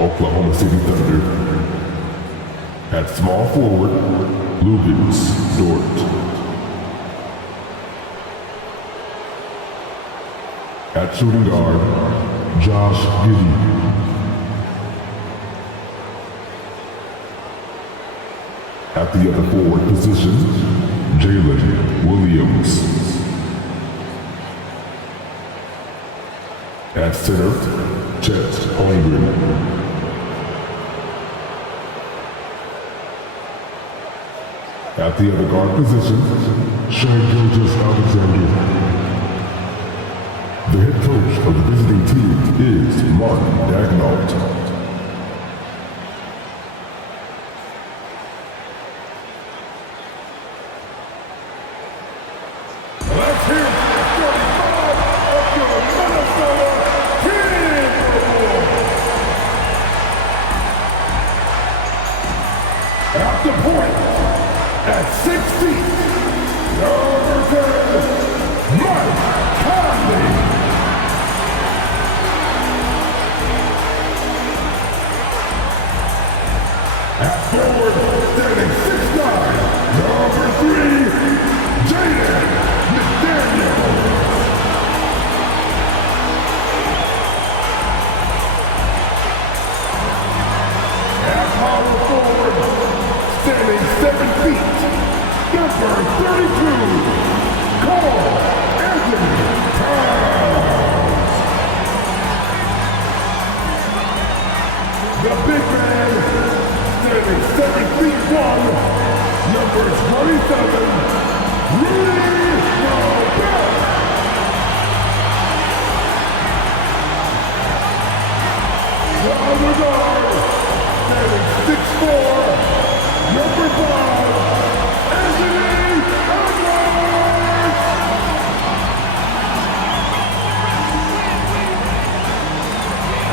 Oklahoma City Thunder. At small forward, Lucas Dort. At shooting guard, Josh Giddey. At the other forward position, Jalen Williams. At center, Chet Holmgren. At the other guard position, Shai Gilgeous-Alexander. The head coach of the visiting team is Mark Daignault. Let's hear it for 35 of your Minnesota Timberwolves. At the point, at 6 feet, number 10, Mike Conley. At forward, standing 6'9", number 3, Jaden McDaniels. At power forward, standing 7 feet, number 32, Carl Anthony Towns. The big man, standing 7 feet 1, number 27, Rudy Gobert. The other guard, standing 6'4", number 5, Anthony Edwards.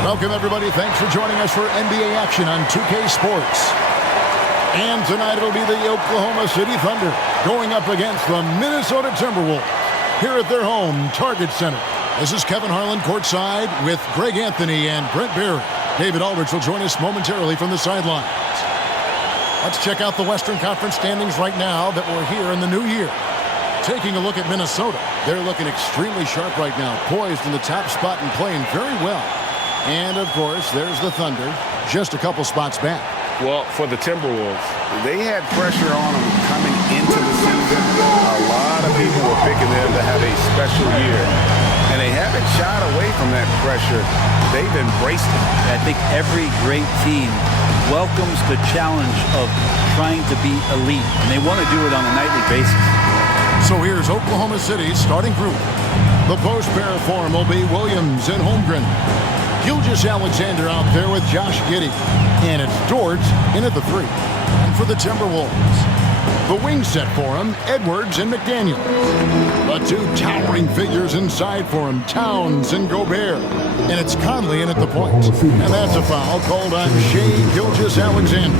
Welcome, everybody. Thanks for joining us for NBA action on 2K Sports. And tonight it'll be the Oklahoma City Thunder going up against the Minnesota Timberwolves here at their home, Target Center. This is Kevin Harlan courtside with Greg Anthony and Brent Barry. David Aldridge will join us momentarily from the sidelines. Let's check out the Western Conference standings right now that we're here in the new year. Taking a look at Minnesota, they're looking extremely sharp right now, poised in the top spot and playing very well. And, of course, there's the Thunder, just a couple spots back. Well, for the Timberwolves, they had pressure on them coming into the season. A lot of people were picking them to have a special year. And they haven't shied away from that pressure. They've embraced it. I think every great team welcomes the challenge of trying to be elite. And they want to do it on a nightly basis. So here's Oklahoma City's starting group. The post pair form will be Williams and Holmgren. Gilgeous-Alexander out there with Josh Giddey. And it's Dort in at the 3. And for the Timberwolves, the wing set for him, Edwards and McDaniels. The two towering figures inside for him, Towns and Gobert. And it's Conley in at the point. And that's a foul called on Shai Gilgeous-Alexander.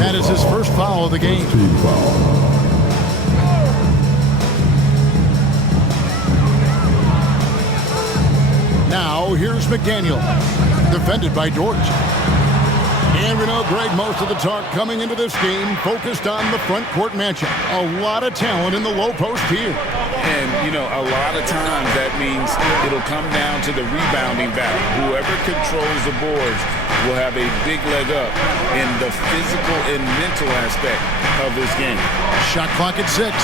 That is his first foul of the game. Team foul. Now, here's McDaniel, defended by Dort. And we know, Greg, most of the talk coming into this game focused on the front court matchup. A lot of talent in the low post here. And, you know, a lot of times that means it'll come down to the rebounding battle. Whoever controls the boards will have a big leg up in the physical and mental aspect of this game. Shot clock at 6.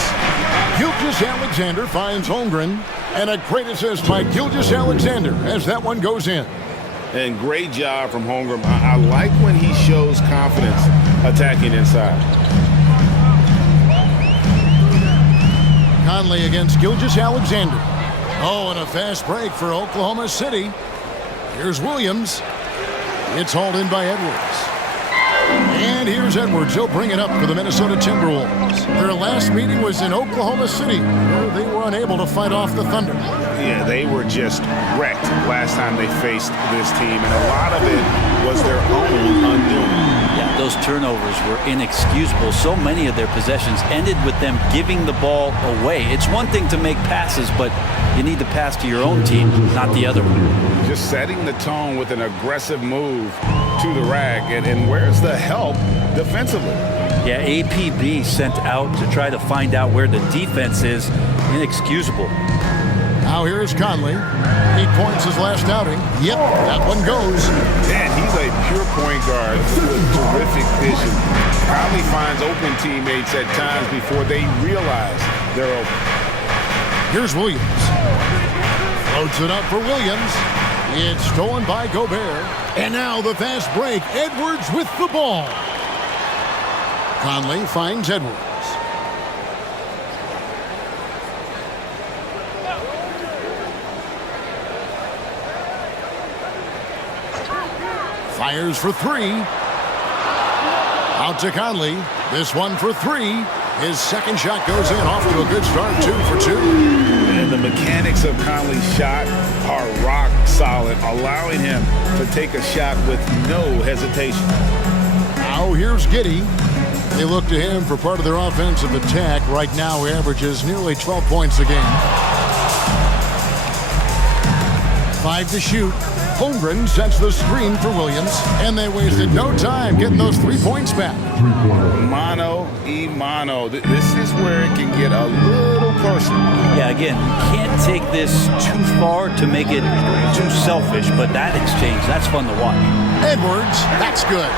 Gilgeous-Alexander finds Holmgren. And a great assist by Gilgeous-Alexander as that one goes in. And great job from Holmgren. I like when he shows confidence attacking inside. Conley against Gilgeous-Alexander. Oh, and a fast break for Oklahoma City. Here's Williams. It's hauled in by Edwards. And here's Edwards. He'll bring it up for the Minnesota Timberwolves. Their last meeting was in Oklahoma City, where they were unable to fight off the Thunder. Yeah, they were just wrecked last time they faced this team, and a lot of it was their own undoing. Yeah, those turnovers were inexcusable. So many of their possessions ended with them giving the ball away. It's one thing to make passes, but you need to pass to your own team, not the other one. Just setting the tone with an aggressive move to the rack. And where's the help defensively? Yeah, APB sent out to try to find out where the defense is. Inexcusable. Now here's Conley. 8 points his last outing. Yep, that one goes. Man, he's a pure point guard with terrific vision. Conley finds open teammates at times before they realize they're open. Here's Williams. Floats it up for Williams. It's stolen by Gobert. And now the fast break. Edwards with the ball. Conley finds Edwards. Fires for three. Out to Conley. This one for three. His second shot goes in, off to a good start, 2 for 2. And the mechanics of Conley's shot are rock solid, allowing him to take a shot with no hesitation. Now here's Giddey. They look to him for part of their offensive attack. Right now he averages nearly 12 points a game. 5 to shoot. Holmgren sets the screen for Williams, and they wasted no time getting those 3 points back. Mano-a-mano. This is where it can get a little personal. Yeah, again, you can't take this too far to make it too selfish, but that exchange, that's fun to watch. Edwards, that's good.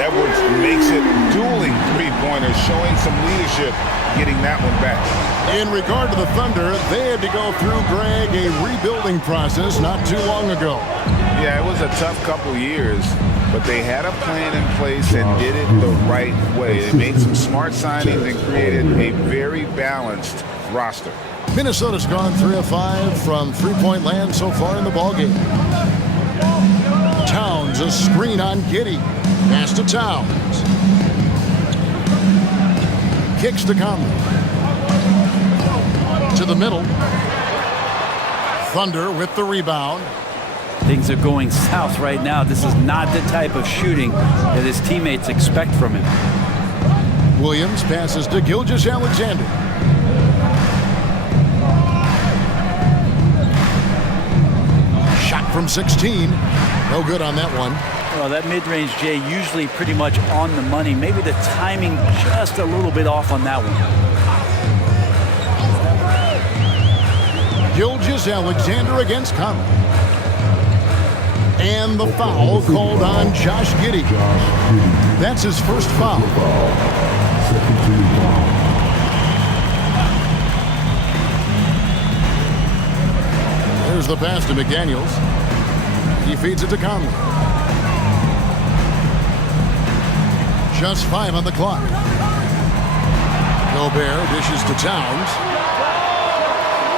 Edwards makes it dueling three-pointers, showing some leadership, getting that one back. In regard to the Thunder, they had to go through, Greg, a rebuilding process not too long ago. Yeah, it was a tough couple years, but they had a plan in place and did it the right way. They made some smart signings and created a very balanced roster. Minnesota's gone 3 of 5 from three-point land so far in the ballgame. Towns, a screen on Giddey. Pass to Towns. Kicks to Conley. To the middle. Thunder with the rebound. Things are going south right now. This is not the type of shooting that his teammates expect from him. Williams passes to Gilgeous-Alexander. Shot from 16. No good on that one. Well, that mid-range, Jay, usually pretty much on the money. Maybe the timing just a little bit off on that one. Gilgeous-Alexander against Conley. And the foul called on Josh Giddey. That's his first foul. There's the pass to McDaniels. He feeds it to Conley. Just 5 on the clock. Gobert dishes to Towns.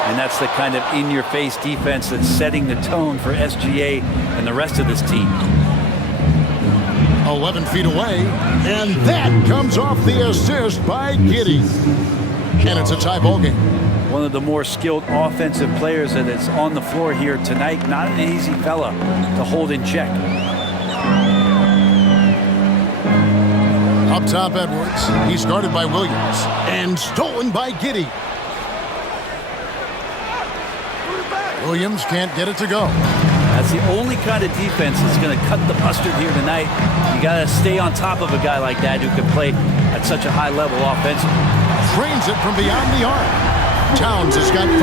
And that's the kind of in-your-face defense that's setting the tone for SGA and the rest of this team. 11 feet away, and that comes off the assist by Giddey. And it's a tie ball game. One of the more skilled offensive players that is on the floor here tonight. Not an easy fella to hold in check. Up top, Edwards. He's guarded by Williams. And stolen by Giddey. Williams can't get it to go. That's the only kind of defense that's going to cut the mustard here tonight. You got to stay on top of a guy like that who can play at such a high level offensively. Drains it from beyond the arc. Towns has got 5.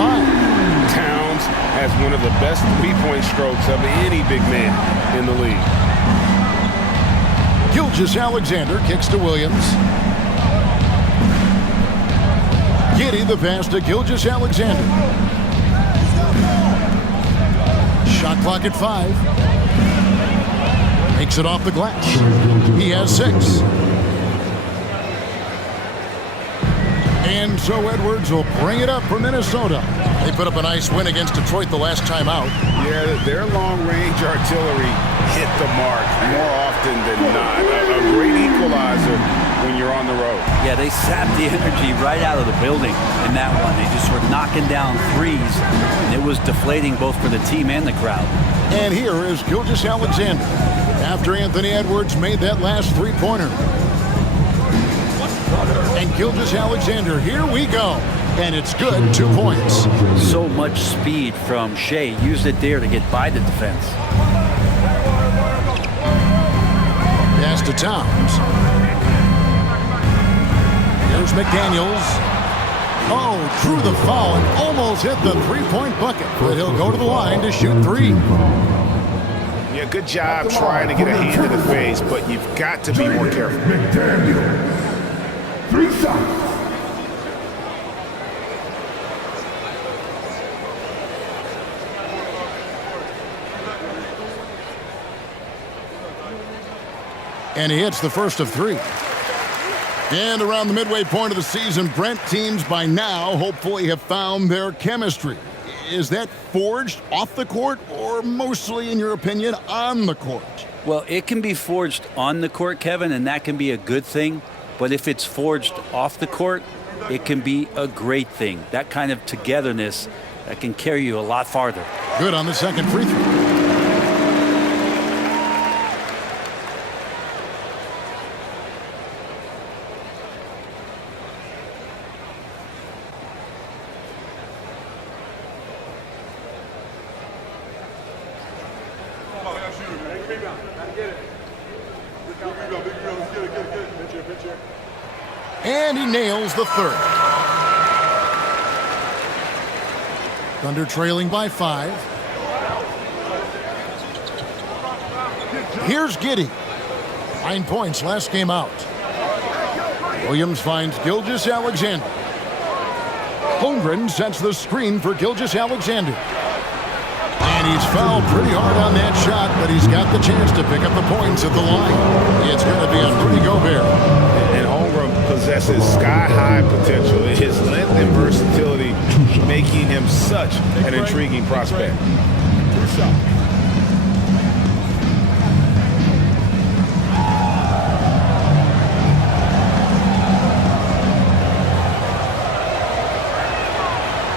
Towns has one of the best three-point strokes of any big man in the league. Gilgeous-Alexander kicks to Williams. Giddey the pass to Gilgeous-Alexander. Shot clock at 5. Makes it off the glass. He has 6. And so Edwards will bring it up for Minnesota. They put up a nice win against Detroit the last time out. Yeah, their long-range artillery hit the mark more often than not. A great equalizer when you're on the road. Yeah, they sapped the energy right out of the building in that one. They just were knocking down threes, and it was deflating both for the team and the crowd. And here is Gilgeous-Alexander after Anthony Edwards made that last three-pointer. And Gilgeous-Alexander, here we go. And it's good, 2 points. So much speed from Shea. Used it there to get by the defense. Pass to Towns. Here's McDaniels. Oh, drew the foul and almost hit the three-point bucket. But he'll go to the line to shoot 3. Yeah, good job trying to get a hand in the face, but you've got to be more careful. McDaniel. 3 shots. And he hits the first of 3. And around the midway point of the season, Brent, teams by now hopefully have found their chemistry. Is that forged off the court or mostly, in your opinion, on the court? Well, it can be forged on the court, Kevin, and that can be a good thing. But if it's forged off the court, it can be a great thing. That kind of togetherness that can carry you a lot farther. Good on the second free throw. And he nails the third. Thunder trailing by 5. Here's Giddey. 9 points last game out. Williams finds Gilgeous-Alexander. Holmgren sets the screen for Gilgeous-Alexander. And he's fouled pretty hard on that shot, but he's got the chance to pick up the points at the line. It's going to be on Rudy Gobert. And Holmgren possesses sky-high potential. His length and versatility making him such an intriguing prospect.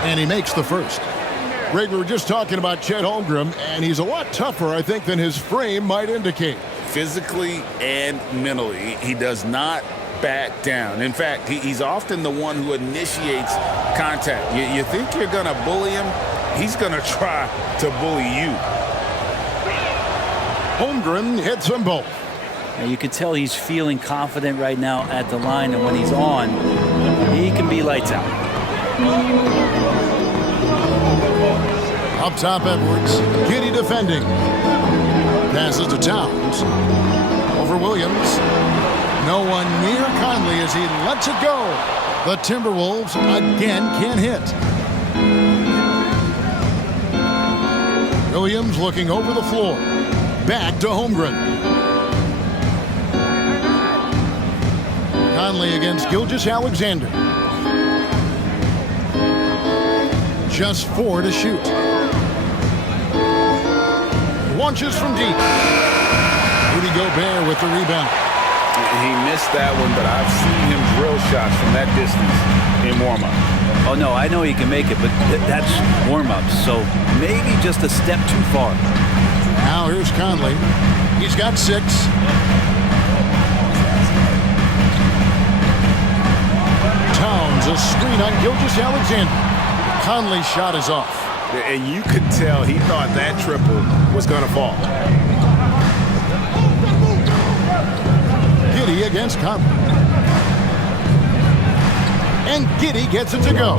And he makes the first. Greg, we were just talking about Chet Holmgren, and he's a lot tougher, I think, than his frame might indicate. Physically and mentally, he does not back down. In fact, he's often the one who initiates contact. You think you're going to bully him? He's going to try to bully you. Holmgren hits them both. Now you can tell he's feeling confident right now at the line, and when he's on, he can be lights out. Up top, Edwards. Giddey defending. Passes to Towns. Over Williams. No one near Conley as he lets it go. The Timberwolves again can't hit. Williams looking over the floor. Back to Holmgren. Conley against Gilgeous-Alexander. Just 4 to shoot. Launches from deep. Rudy Gobert with the rebound. He missed that one, but I've seen him drill shots from that distance in warm-up. Oh, no, I know he can make it, but that's warm-up, so maybe just a step too far. Now here's Conley. He's got 6. Towns, a screen on Gilgeous-Alexander. Conley's shot is off. And you could tell he thought that triple was going to fall. Giddey against Conley. And Giddey gets it to go.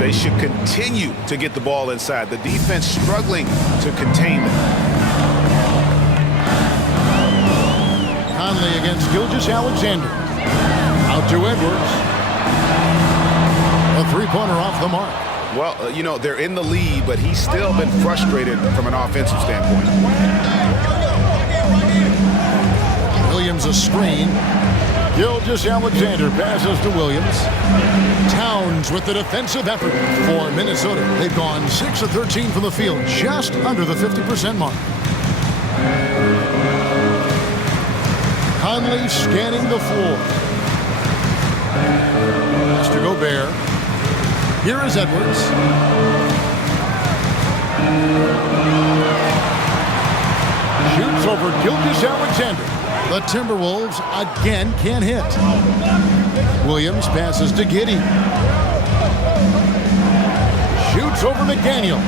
They should continue to get the ball inside. The defense struggling to contain them. Conley against Gilgeous-Alexander. Out to Edwards. A three-pointer off the mark. Well, you know, they're in the lead, but he's still been frustrated from an offensive standpoint. Williams a screen. Gilgeous-Alexander passes to Williams. Towns with the defensive effort for Minnesota. They've gone 6 of 13 from the field, just under the 50% mark. Conley scanning the floor. Pass to Gobert. Here is Edwards. Shoots over Gilgeous-Alexander. The Timberwolves again can't hit. Williams passes to Giddey. Shoots over McDaniel.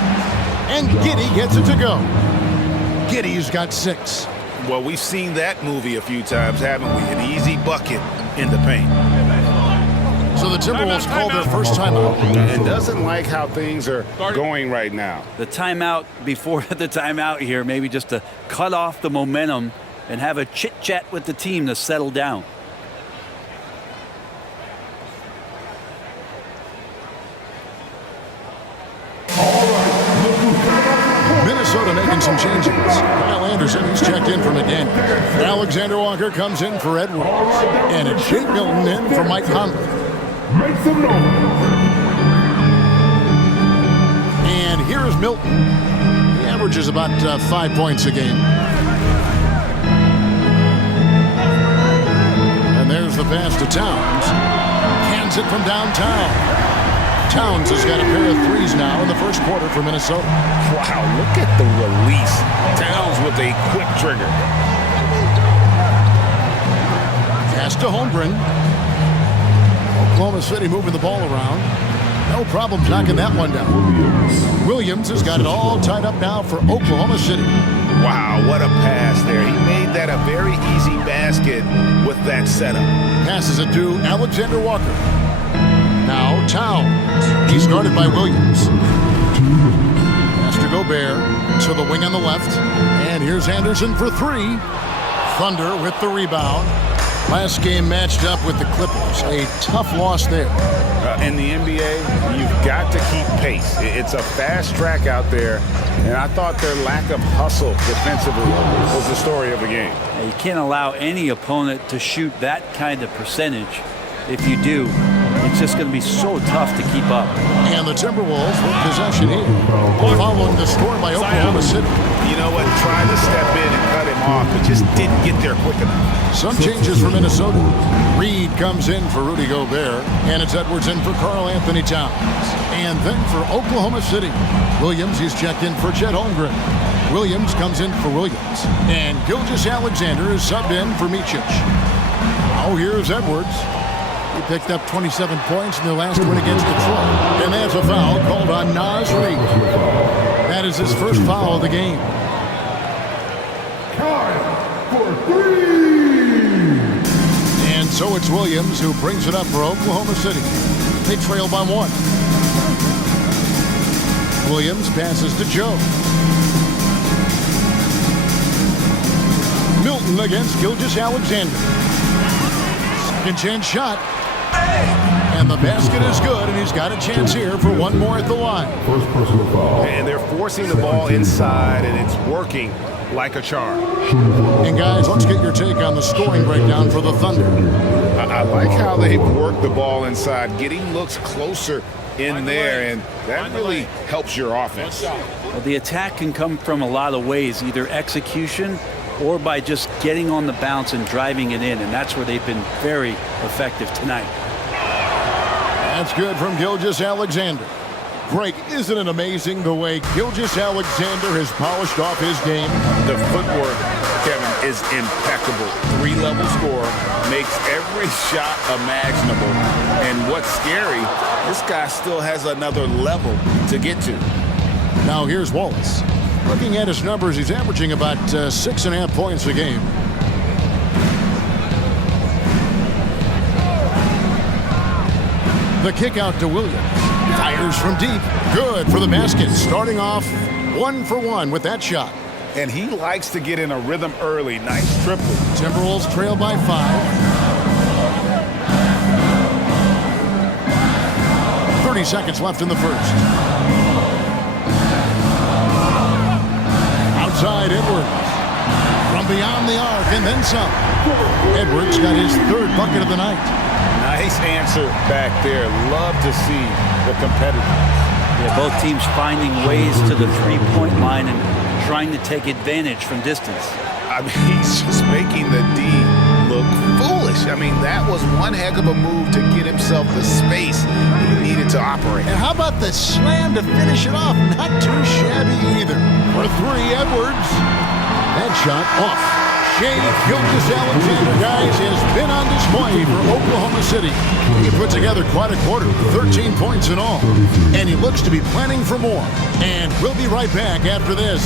And Giddey gets it to go. Giddey's got 6. Well, we've seen that movie a few times, haven't we? An easy bucket in the paint. So the Timberwolves call their first timeout. And doesn't like how things are going right now. The timeout before the timeout here, maybe just to cut off the momentum and have a chit-chat with the team to settle down. Minnesota making some changes. Kyle Anderson, he's checked in for McDaniel. Alexander Walker comes in for Edwards. And it's Shake Milton in for Mike Conley. Make some noise. And here is Milton. He averages about 5 points a game. And there's the pass to Towns. Cans it from downtown. Towns has got a pair of threes now in the first quarter for Minnesota. Wow, look at the release. Towns with a quick trigger. Pass to Holmgren. Oklahoma City moving the ball around. No problems knocking that one down. Williams has got it all tied up now for Oklahoma City. Wow, what a pass there. He made that a very easy basket with that setup. Passes it to Alexander Walker. Now Towns. He's guarded by Williams. Pass to Gobert to the wing on the left. And here's Anderson for 3. Thunder with the rebound. Last game matched up with the Clippers. A tough loss there. In the NBA, you've got to keep pace. It's a fast track out there, and I thought their lack of hustle defensively was the story of the game. You can't allow any opponent to shoot that kind of percentage. If you do, it's just going to be so tough to keep up. And the Timberwolves with possession here. Following the score by Oklahoma City. You know what? Tried to step in and cut him off, but just didn't get there quick enough. Some changes for Minnesota. Reed comes in for Rudy Gobert, and it's Edwards in for Karl Anthony Towns. And then for Oklahoma City, Williams, he's checked in for Chet Holmgren. Williams comes in for Williams. And Gilgeous Alexander is subbed in for Micic. Now here's Edwards. He picked up 27 points in their last win against Detroit. And there's a foul called on Naz Reid. That is his first foul of the game. Time for 3. And so it's Williams who brings it up for Oklahoma City. They trail by 1. Williams passes to Joe. Milton against Gilgeous Alexander. Second chance shot. And the basket is good, and he's got a chance here for one more at the line. First personal foul. And they're forcing the ball inside, and it's working like a charm. And guys, let's get your take on the scoring breakdown for the Thunder. I like how they've worked the ball inside, getting looks closer in there, and that really helps your offense. Well, the attack can come from a lot of ways, either execution or by just getting on the bounce and driving it in, and that's where they've been very effective tonight. That's good from Gilgeous Alexander. Greg, isn't it amazing the way Gilgeous Alexander has polished off his game? The footwork, Kevin, is impeccable. 3-level scorer, makes every shot imaginable. And what's scary, this guy still has another level to get to. Now here's Wallace. Looking at his numbers, he's averaging about 6.5 points a game. The kick out to Williams. Fires from deep. Good for the basket. Starting off 1 for 1 with that shot. And he likes to get in a rhythm early. Nice triple. Timberwolves trail by 5. 30 seconds left in the first. Outside Edwards. From beyond the arc and then some. Edwards got his 3rd bucket of the night. Nice answer back there. Love to see the competitiveness. Yeah, both teams finding ways to the three-point line and trying to take advantage from distance. I mean, he's just making the D look foolish. I mean, that was one heck of a move to get himself the space he needed to operate. And how about the slam to finish it off? Not too shabby either. For 3, Edwards. That shot off. Shea Gilgeous-Alexander, guys, has been on display for Oklahoma City. He put together quite a quarter, 13 points in all. And he looks to be planning for more. And we'll be right back after this.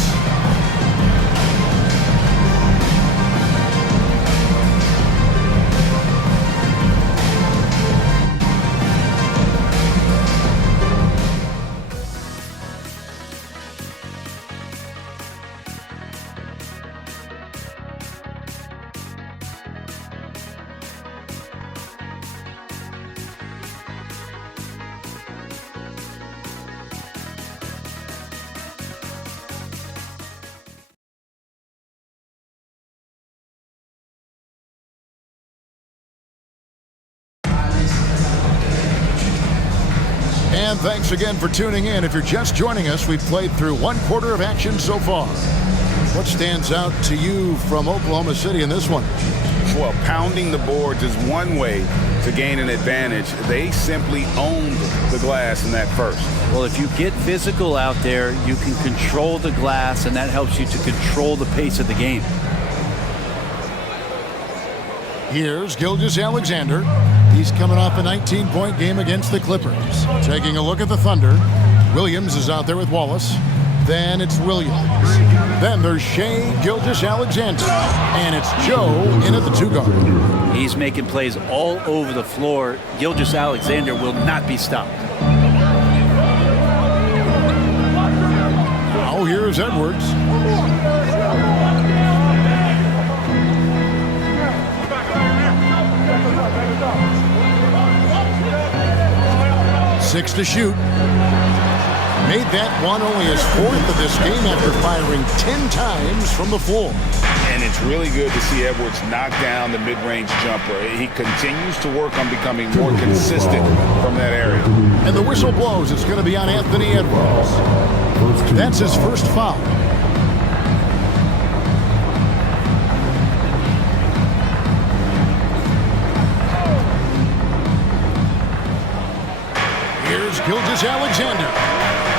And thanks again for tuning in. If you're just joining us, we've played through one quarter of action so far. What stands out to you from Oklahoma City in this one? Well, pounding the boards is one way to gain an advantage. They simply owned the glass in that first. Well, if you get physical out there, you can control the glass, and that helps you to control the pace of the game. Here's Gilgeous-Alexander. He's coming off a 19-point game against the Clippers. Taking a look at the Thunder. Williams is out there with Wallace. Then it's Williams. Then there's Shea Gilgeous-Alexander. And it's Joe in at the 2-guard. He's making plays all over the floor. Gilgeous-Alexander will not be stopped. Now here's Edwards. Six to shoot. Made that one only his fourth of this game after firing 10 times from the floor. And it's really good to see Edwards knock down the mid-range jumper. He continues to work on becoming more consistent from that area. And the whistle blows. It's going to be on Anthony Edwards. That's his first foul. Here's Gilgeous-Alexander.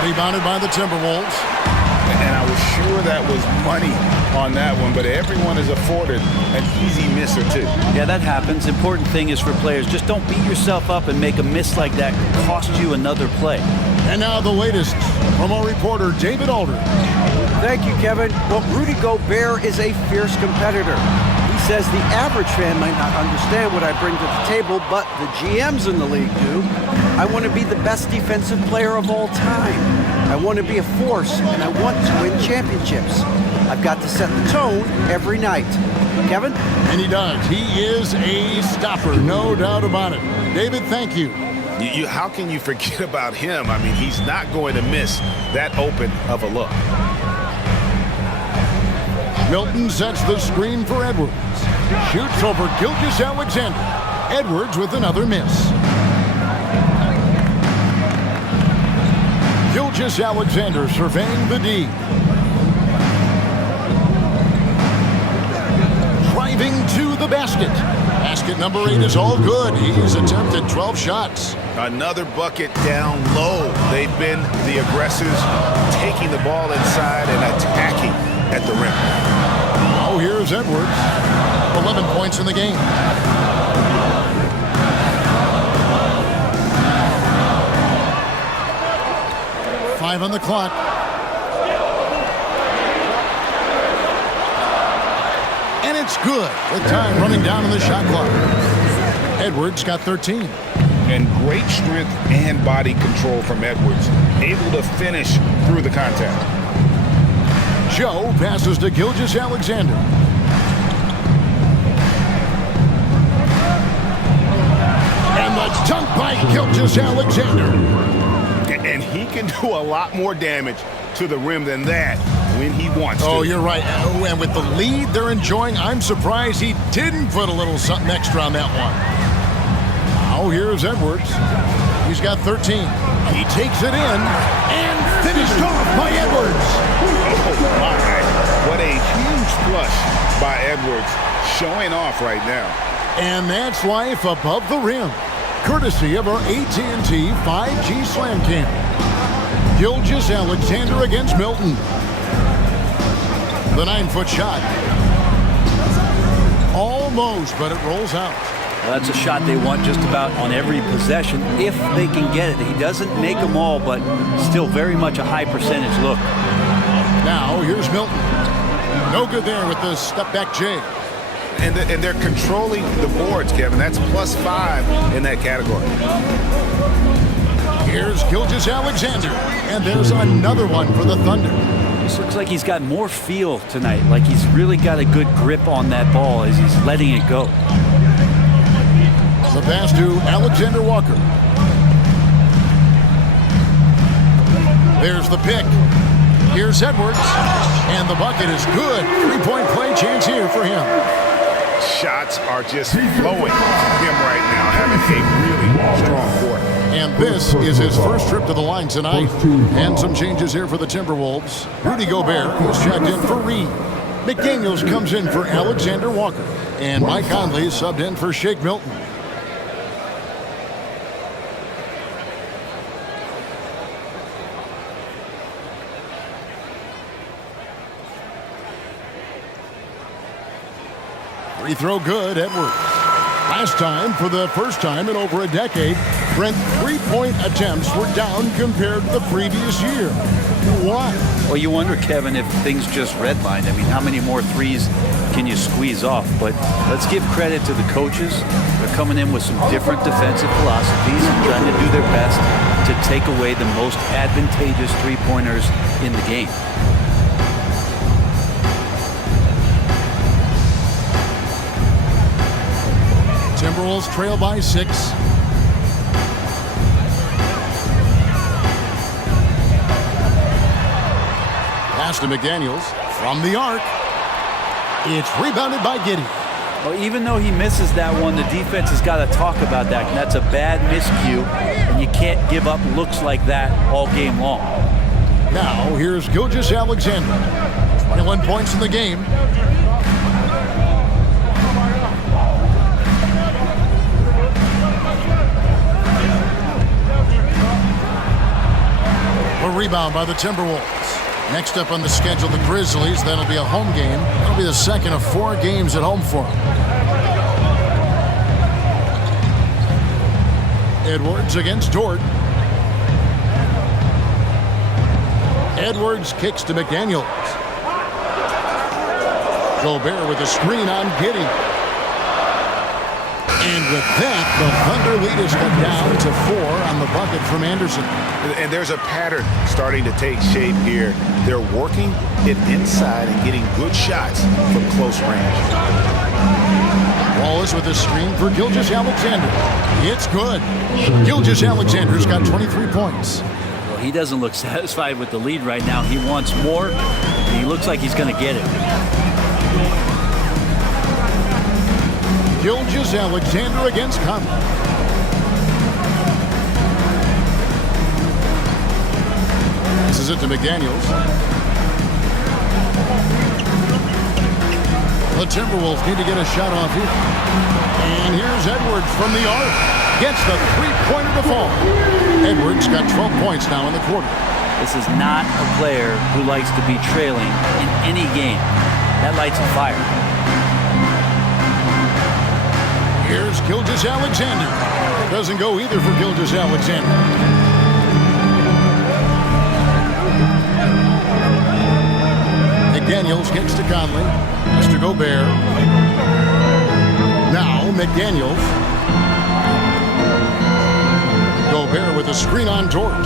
Rebounded by the Timberwolves. And I was sure that was money on that one, but everyone is afforded an easy miss or two. Yeah, that happens. Important thing is for players, just don't beat yourself up and make a miss like that cost you another play. And now the latest from our reporter, David Alder. Thank you, Kevin. Well, Rudy Gobert is a fierce competitor. He says the average fan might not understand what I bring to the table, but the GMs in the league do. I want to be the best defensive player of all time. I want to be a force, and I want to win championships. I've got to set the tone every night. Kevin? And he does. He is a stopper, no doubt about it. David, thank you. How can you forget about him? I mean, he's not going to miss that open of a look. Milton sets the screen for Edwards. Shoots over Gilgeous-Alexander. Edwards with another miss. Gilgeous-Alexander surveying the D. Driving to the basket. Basket number 8 is all good. He's attempted 12 shots. Another bucket down low. They've been the aggressors, taking the ball inside and attacking at the rim. Oh, here's Edwards. 11 points in the game. Five on the clock. And it's good with time running down on the shot clock. Edwards got 13. And great strength and body control from Edwards. Able to finish through the contact. Joe passes to Gilgeous-Alexander. And the dunk by Gilgeous-Alexander. And he can do a lot more damage to the rim than that when he wants to. Oh, you're right. And with the lead they're enjoying, I'm surprised he didn't put a little something extra on that one. Now here's Edwards. He's got 13. He takes it in and finished off by Edwards. Oh, my. What a huge flush by Edwards, showing off right now. And that's life above the rim, courtesy of our AT&T 5G Slam Cam. Gilgeous-Alexander against Milton. The 9-foot shot. almost, but it rolls out. Well, that's a shot they want just about on every possession if they can get it. He doesn't make them all, but still very much a high percentage look. Now, here's Milton. No good there with the step-back J. And they're controlling the boards, Kevin. That's +5 in that category. Here's Gilgeous-Alexander, and there's another one for the Thunder. This looks like he's got more feel tonight, like he's really got a good grip on that ball as he's letting it go. The pass to Alexander Walker. There's the pick. Here's Edwards, and the bucket is good. Three-point play chance here for him. Shots are just flowing from him right now, having a really strong quarter. And this is his first trip to the line tonight. And some changes here for the Timberwolves. Rudy Gobert is checked in for Reed. McDaniels comes in for Alexander Walker. And Mike Conley subbed in for Shake Milton. Free throw good, Edwards. Last time, for the first time in over a decade, Brent, three-point attempts were down compared to the previous year. Why? Well, you wonder, Kevin, if things just redlined. I mean, how many more threes can you squeeze off? But let's give credit to the coaches. They're coming in with some different defensive philosophies and trying to do their best to take away the most advantageous three-pointers in the game. Timberwolves trail by 6. Pass to McDaniels from the arc. It's rebounded by Giddey. Well, even though he misses that one, the defense has got to talk about that. And that's a bad miscue, and you can't give up looks like that all game long. Now, here's Gilgeous-Alexander. 21 points in the game. A rebound by the Timberwolves. Next up on the schedule, the Grizzlies. That'll be a home game. That'll be the second of 4 games at home for them. Edwards against Dort. Edwards kicks to McDaniels. Gobert with a screen on Giddey. And with that, the Thunder lead is cut down to 4 on the bucket from Anderson. And there's a pattern starting to take shape here. They're working it inside and getting good shots from close range. Wallace with a screen for Gilgeous-Alexander. It's good. Gilgeous-Alexander's got 23 points. Well, he doesn't look satisfied with the lead right now. He wants more, and he looks like he's going to get it. Gilgeous-Alexander against Conley. This is it to McDaniels. The Timberwolves need to get a shot off here. And here's Edwards from the arc. Gets the three-pointer to fall. Edwards got 12 points now in the quarter. This is not a player who likes to be trailing in any game. That lights a fire. Here's Gilgeous-Alexander. Doesn't go either for Gilgeous-Alexander. McDaniels kicks to Conley. Mr. Gobert. Now McDaniels. Gobert with a screen on Dort.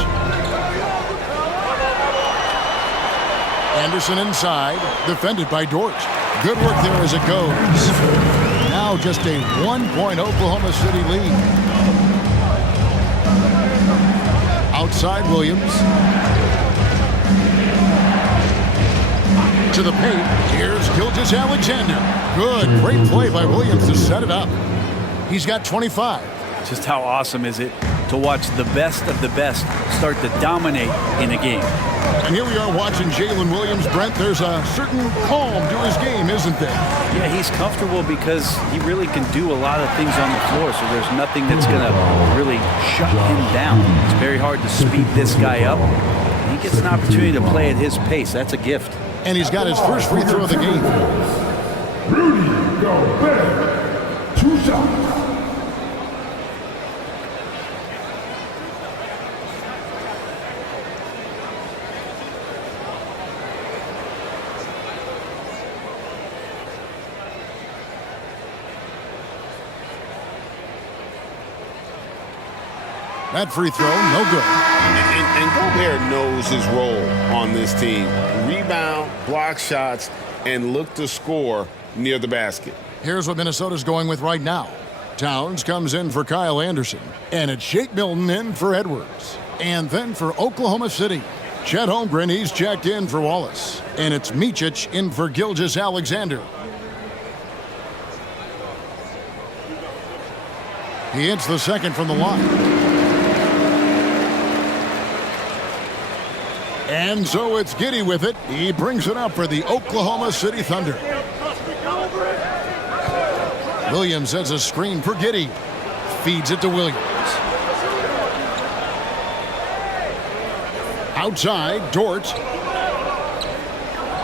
Anderson inside. Defended by Dort. Good work there as it goes. Now just a 1-point Oklahoma City lead. Outside Williams. To the paint. Here's Gilgeous-Alexander. Good. Great play by Williams to set it up. He's got 25. Just how awesome is it to watch the best of the best start to dominate in a game? And here we are watching Jalen Williams. Brent, there's a certain calm to his game, isn't there? Yeah, he's comfortable because he really can do a lot of things on the floor, so there's nothing that's going to really shut him down. It's very hard to speed this guy up. He gets an opportunity to play at his pace. That's a gift. And he's got his first free throw of the game. Rudy Gobert. 2 shots. That free throw, no good. And Gobert knows his role on this team. Rebound, block shots, and look to score near the basket. Here's what Minnesota's going with right now. Towns comes in for Kyle Anderson. And it's Shake Milton in for Edwards. And then for Oklahoma City, Chet Holmgren, he's checked in for Wallace. And it's Micic in for Gilgeous-Alexander. He hits the second from the line. And so it's Giddey with it. He brings it up for the Oklahoma City Thunder. Williams has a screen for Giddey. Feeds it to Williams. Outside, Dort.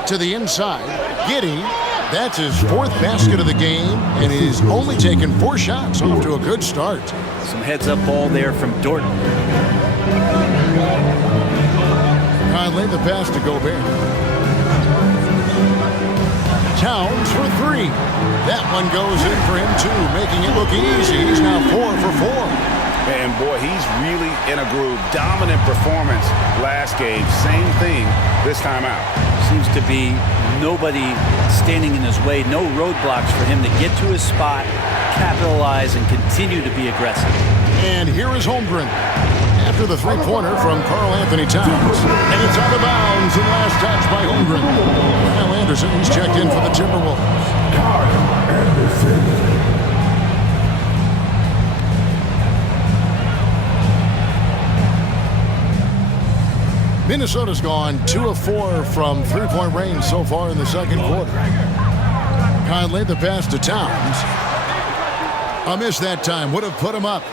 To the inside, Giddey. That's his 4th basket of the game, and he's only taken 4 shots. Off to a good start. Some heads-up ball there from Dort. Conley the pass to Gobert. Towns for 3. That one goes in for him too, making it look easy. He's now 4 for 4. And boy, he's really in a groove. Dominant performance last game. Same thing this time out. Seems to be nobody standing in his way, no roadblocks for him to get to his spot, capitalize, and continue to be aggressive. And here is Holmgren. After the three-pointer from Karl Anthony Towns. And it's out of bounds and last touch by Holmgren. Kyle Anderson, he's checked in for the Timberwolves. Kyle Anderson. Minnesota's gone 2 of 4 from three-point range so far in the second quarter. Conley the pass to Towns. A miss that time. Would have put him up.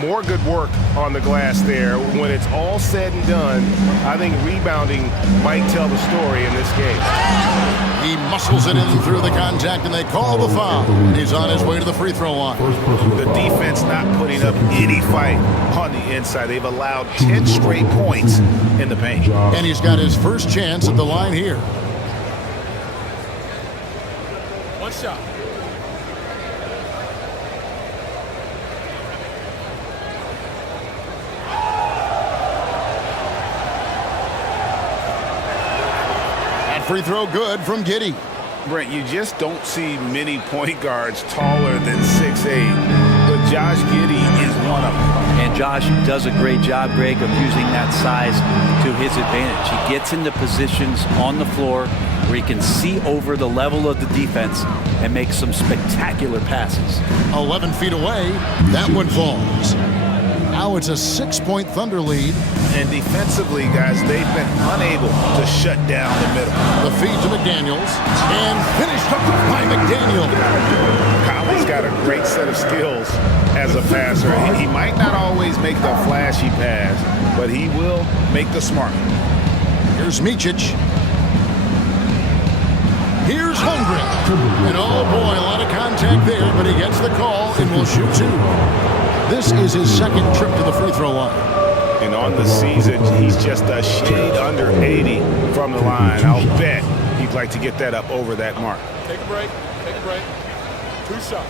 More good work on the glass there. When it's all said and done, I think rebounding might tell the story in this game. He muscles it in through the contact, and they call the foul. And he's on his way to the free throw line. The defense not putting up any fight on the inside. They've allowed 10 straight points in the paint. And he's got his first chance at the line here. One shot. Free throw good from Giddey. Brent, you just don't see many point guards taller than 6'8", but Josh Giddey is one of them. And Josh does a great job, Greg, of using that size to his advantage. He gets into positions on the floor where he can see over the level of the defense and make some spectacular passes. 11 feet away, that one falls. Now it's a 6-point Thunder lead. And defensively, guys, they've been unable to shut down the middle. The feed to McDaniels, and finished up by McDaniel. Conley's got a great set of skills as a passer. He might not always make the flashy pass, but he will make the smart. Here's Micic. Here's Holmgren. And oh boy, a lot of contact there, but he gets the call and will shoot 2. This is his second trip to the free throw line. And on the season, he's just a shade under 80 from the line. I'll bet he'd like to get that up over that mark. Take a break. Take a break. 2 shots.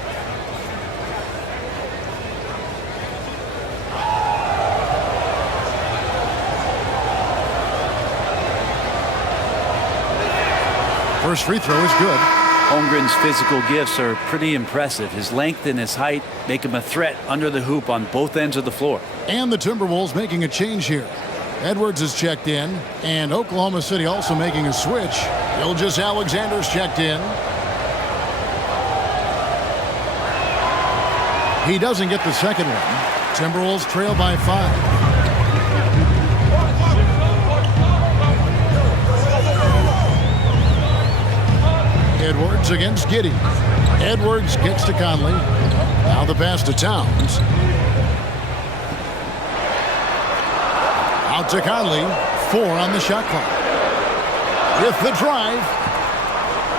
First free throw is good. Holmgren's physical gifts are pretty impressive. His length and his height make him a threat under the hoop on both ends of the floor. And the Timberwolves making a change here. Edwards is checked in, and Oklahoma City also making a switch. Gilgeous-Alexander's checked in. He doesn't get the second one. Timberwolves trail by 5. Edwards against Giddey. Edwards gets to Conley. Now the pass to Towns. Out to Conley. 4 on the shot clock. With the drive,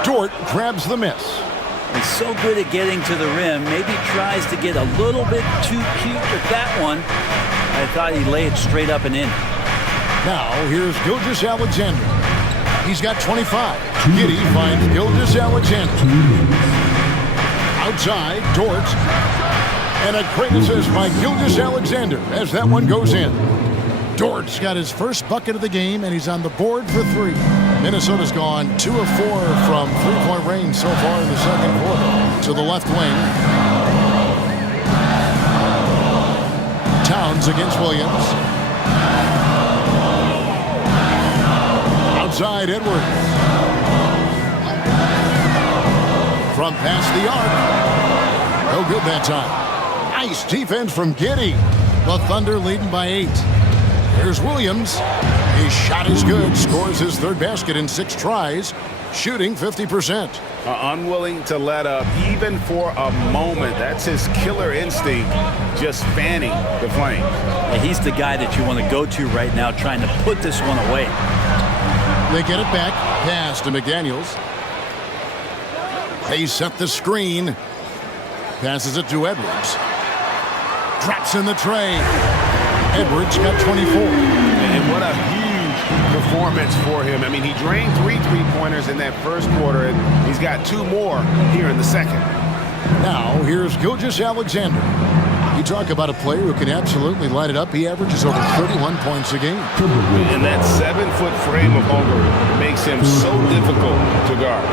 Dort grabs the miss. He's so good at getting to the rim. Maybe tries to get a little bit too cute with that one. I thought he'd lay it straight up and in. Now, here's Gilgeous-Alexander. He's got 25. Giddy finds Gilgeous-Alexander. Outside, Dort. And a great assist by Gilgeous-Alexander as that one goes in. Dort's got his first bucket of the game, and he's on the board for 3. Minnesota's gone 2 of 4 from three-point range so far in the second quarter. To the left wing. Towns against Williams. Outside, Edwards. From past the arc. No good that time. Nice defense from Giddy. The Thunder leading by 8. Here's Williams. His shot is good. Scores his 3rd basket in 6 tries. Shooting 50%. Unwilling to let up even for a moment. That's his killer instinct, just fanning the flame. Yeah, he's the guy that you want to go to right now, trying to put this one away. They get it back. Pass to McDaniels. They set the screen. Passes it to Edwards. Drops in the tray. Edwards got 24. And what a huge performance for him. I mean, he drained 3 3-pointers in that first quarter, and he's got 2 more here in the second. Now, here's Gilgeous-Alexander. You talk about a player who can absolutely light it up. He averages over 31 points a game. And that 7-foot frame of Homer makes him so difficult to guard.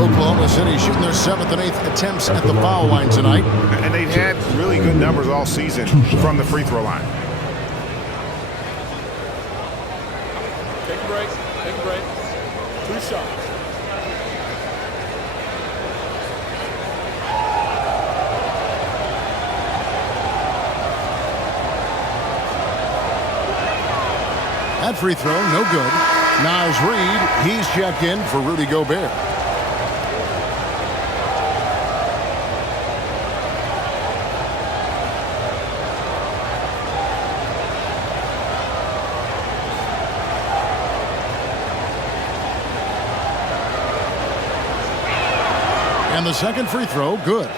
Oklahoma City shooting their 7th and 8th attempts at the foul line tonight. And they've had really good numbers all season from the free throw line. Take a break. Take a break. 2 shots. That free throw, no good. Naz Reid, he's checked in for Rudy Gobert. And the second free throw, good.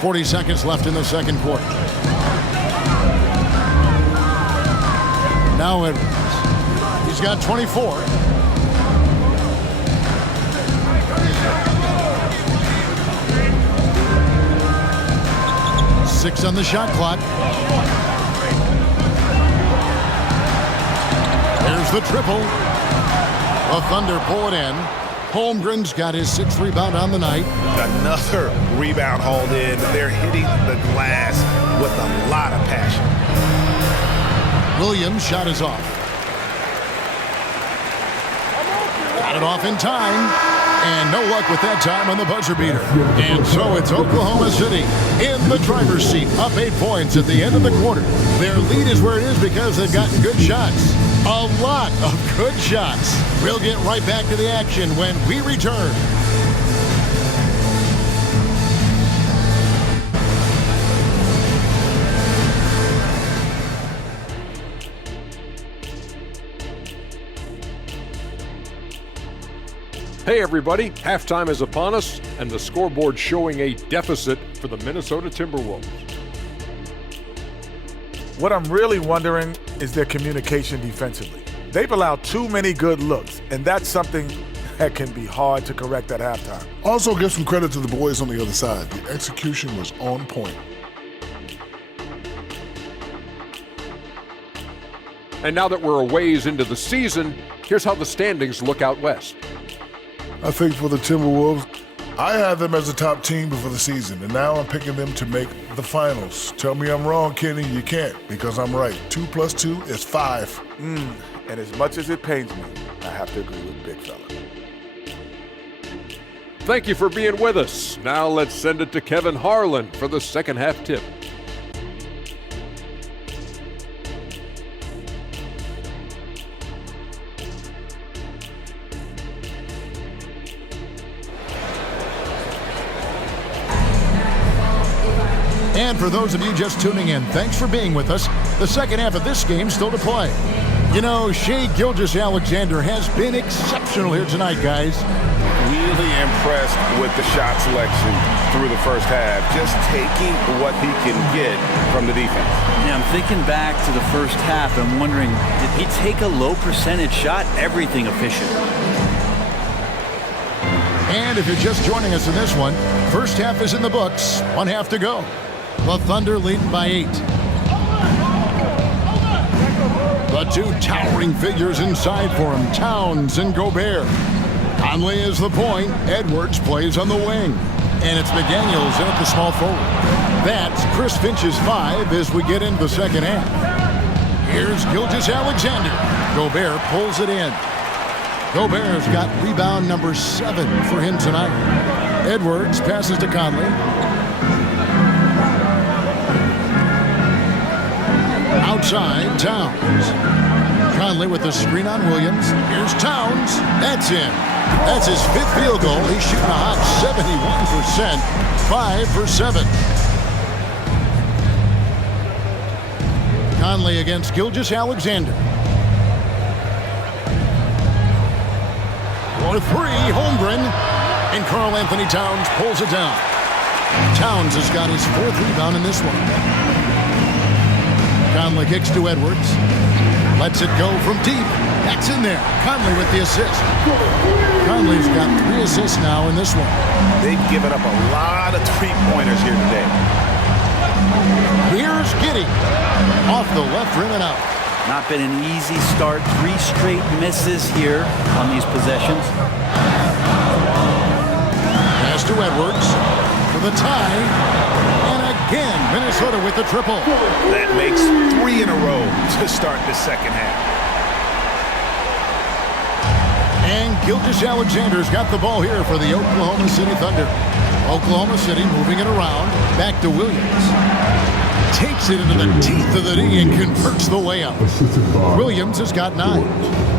40 seconds left in the second quarter. Now Edwards. He's got 24. Six on the shot clock. There's the triple. The Thunder pull it in. Holmgren's got his 6th rebound on the night. Another rebound hauled in. They're hitting the glass with a lot of passion. Williams' shot is off. Got it off in time. And no luck with that time on the buzzer beater. And so it's Oklahoma City in the driver's seat, up 8 points at the end of the quarter. Their lead is where it is because they've gotten good shots. A lot of good shots. We'll get right back to the action when we return. Hey everybody, halftime is upon us, and the scoreboard showing a deficit for the Minnesota Timberwolves. What I'm really wondering is their communication defensively. They've allowed too many good looks, and that's something that can be hard to correct at halftime. Also give some credit to the boys on the other side. The execution was on point. And now that we're a ways into the season, here's how the standings look out west. I think for the Timberwolves, I had them as a top team before the season, and now I'm picking them to make the finals. Tell me I'm wrong, Kenny. You can't, because I'm right. 2 + 2 is 5. And as much as it pains me, I have to agree with Big Fella. Thank you for being with us. Now let's send it to Kevin Harlan for the second half tip. And for those of you just tuning in, thanks for being with us. The second half of this game still to play. You know, Shai Gilgeous-Alexander has been exceptional here tonight, guys. really impressed with the shot selection through the first half, just taking what he can get from the defense. Yeah, I'm thinking back to the first half and wondering, did he take a low percentage shot? Everything efficient. And if you're just joining us in this one, first half is in the books. 1 half to go. The Thunder lead by 8. The two towering figures inside for him, Towns and Gobert. Conley is the point. Edwards plays on the wing. And it's McDaniels in at the small forward. That's Chris Finch's 5 as we get into the second half. Here's Gilgeous-Alexander. Gobert pulls it in. Gobert's got rebound number 7 for him tonight. Edwards passes to Conley. Outside, Towns. Conley with the screen on Williams. Here's Towns. That's in. That's his 5th field goal. He's shooting a hot 71%. 5 for 7. Conley against Gilgeous-Alexander. For 3, Holmgren. And Karl Anthony Towns pulls it down. Towns has got his 4th rebound in this one. Conley kicks to Edwards. Lets it go from deep. That's in there. Conley with the assist. Conley's got 3 assists now in this one. They've given up a lot of three-pointers here today. Here's Giddey. Off the left rim and out. Not been an easy start. 3 straight misses here on these possessions. Pass to Edwards for the tie. And again, Minnesota with the triple. That makes 3 in a row to start the second half. And Gilgeous-Alexander's got the ball here for the Oklahoma City Thunder. Oklahoma City moving it around. Back to Williams. Takes it into the teeth of the D and converts the layup. Williams has got 9.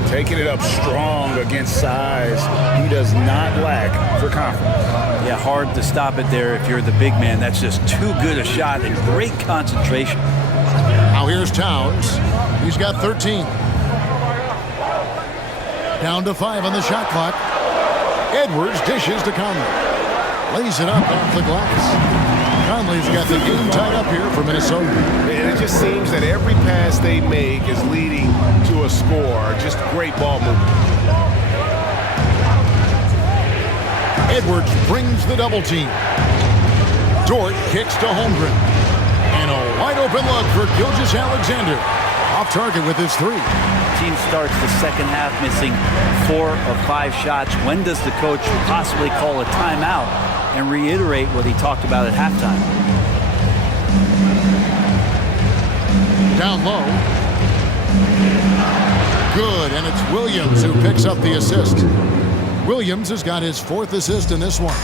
Taking it up strong against size. He does not lack for confidence. Yeah, hard to stop it there if you're the big man. That's just too good a shot and great concentration. Now here's Towns. He's got 13. Down to 5 on the shot clock. Edwards dishes to Conley. Lays it up off the glass. Conley's got the game tied up here for Minnesota. And it just seems that every pass they make is leading to a score. Just great ball movement. Edwards brings the double team. Dort kicks to Holmgren. And a wide open look for Gilgeous-Alexander. Off target with his 3. Team starts the second half missing 4 of 5 shots. When does the coach possibly call a timeout and reiterate what he talked about at halftime? Down low. Good, and it's Williams who picks up the assist. Williams has got his 4th assist in this one.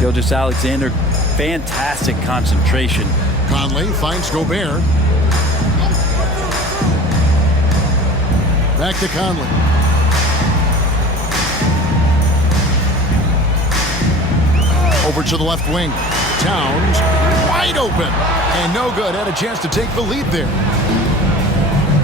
Gilgeous-Alexander, fantastic concentration. Conley finds Gobert. Back to Conley. Over to the left wing. Towns wide open. And no good. Had a chance to take the lead there.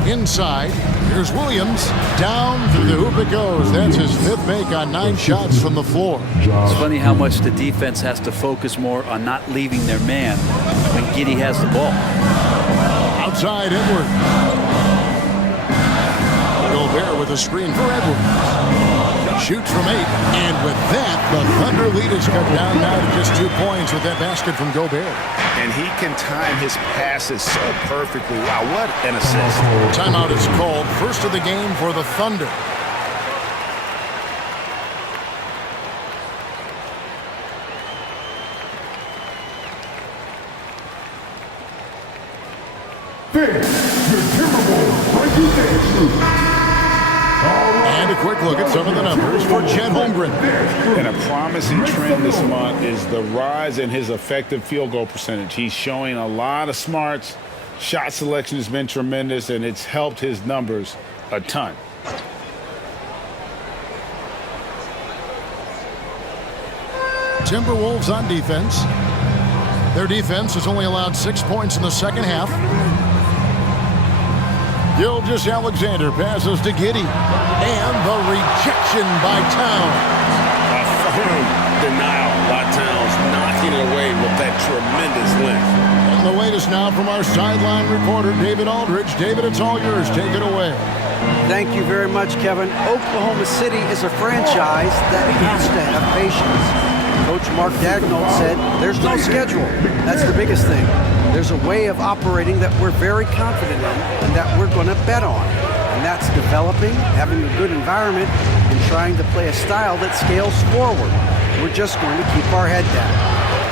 Inside. Here's Williams. Down through the hoop it goes. That's his 5th make on 9 shots from the floor. It's funny how much the defense has to focus more on not leaving their man when Giddey has the ball. Outside Edwards. Gobert with a screen for Edwards. Shoots from 8. And with that, the Thunder lead is cut down now to just 2 points with that basket from Gobert. And he can time his passes so perfectly. Wow, what an assist. Timeout is called. First of the game for the Thunder. This is Timberwolves breaking news. And a quick look at some of the numbers for Chet Holmgren. And a promising trend this month is the rise in his effective field goal percentage. He's showing a lot of smarts. Shot selection has been tremendous, and it's helped his numbers a ton. Timberwolves on defense. Their defense has only allowed 6 points in the second half. Gilgeous-Alexander passes to Giddey. And the rejection by Towns. A denial by Towns, knocking it away with that tremendous length. And the latest now from our sideline reporter, David Aldridge. David, it's all yours. Take it away. Thank you very much, Kevin. Oklahoma City is a franchise that has to have patience. Coach Mark Daigneault said there's no schedule. That's the biggest thing. There's a way of operating that we're very confident in and that we're going to bet on. And that's developing, having a good environment, and trying to play a style that scales forward. We're just going to keep our head down.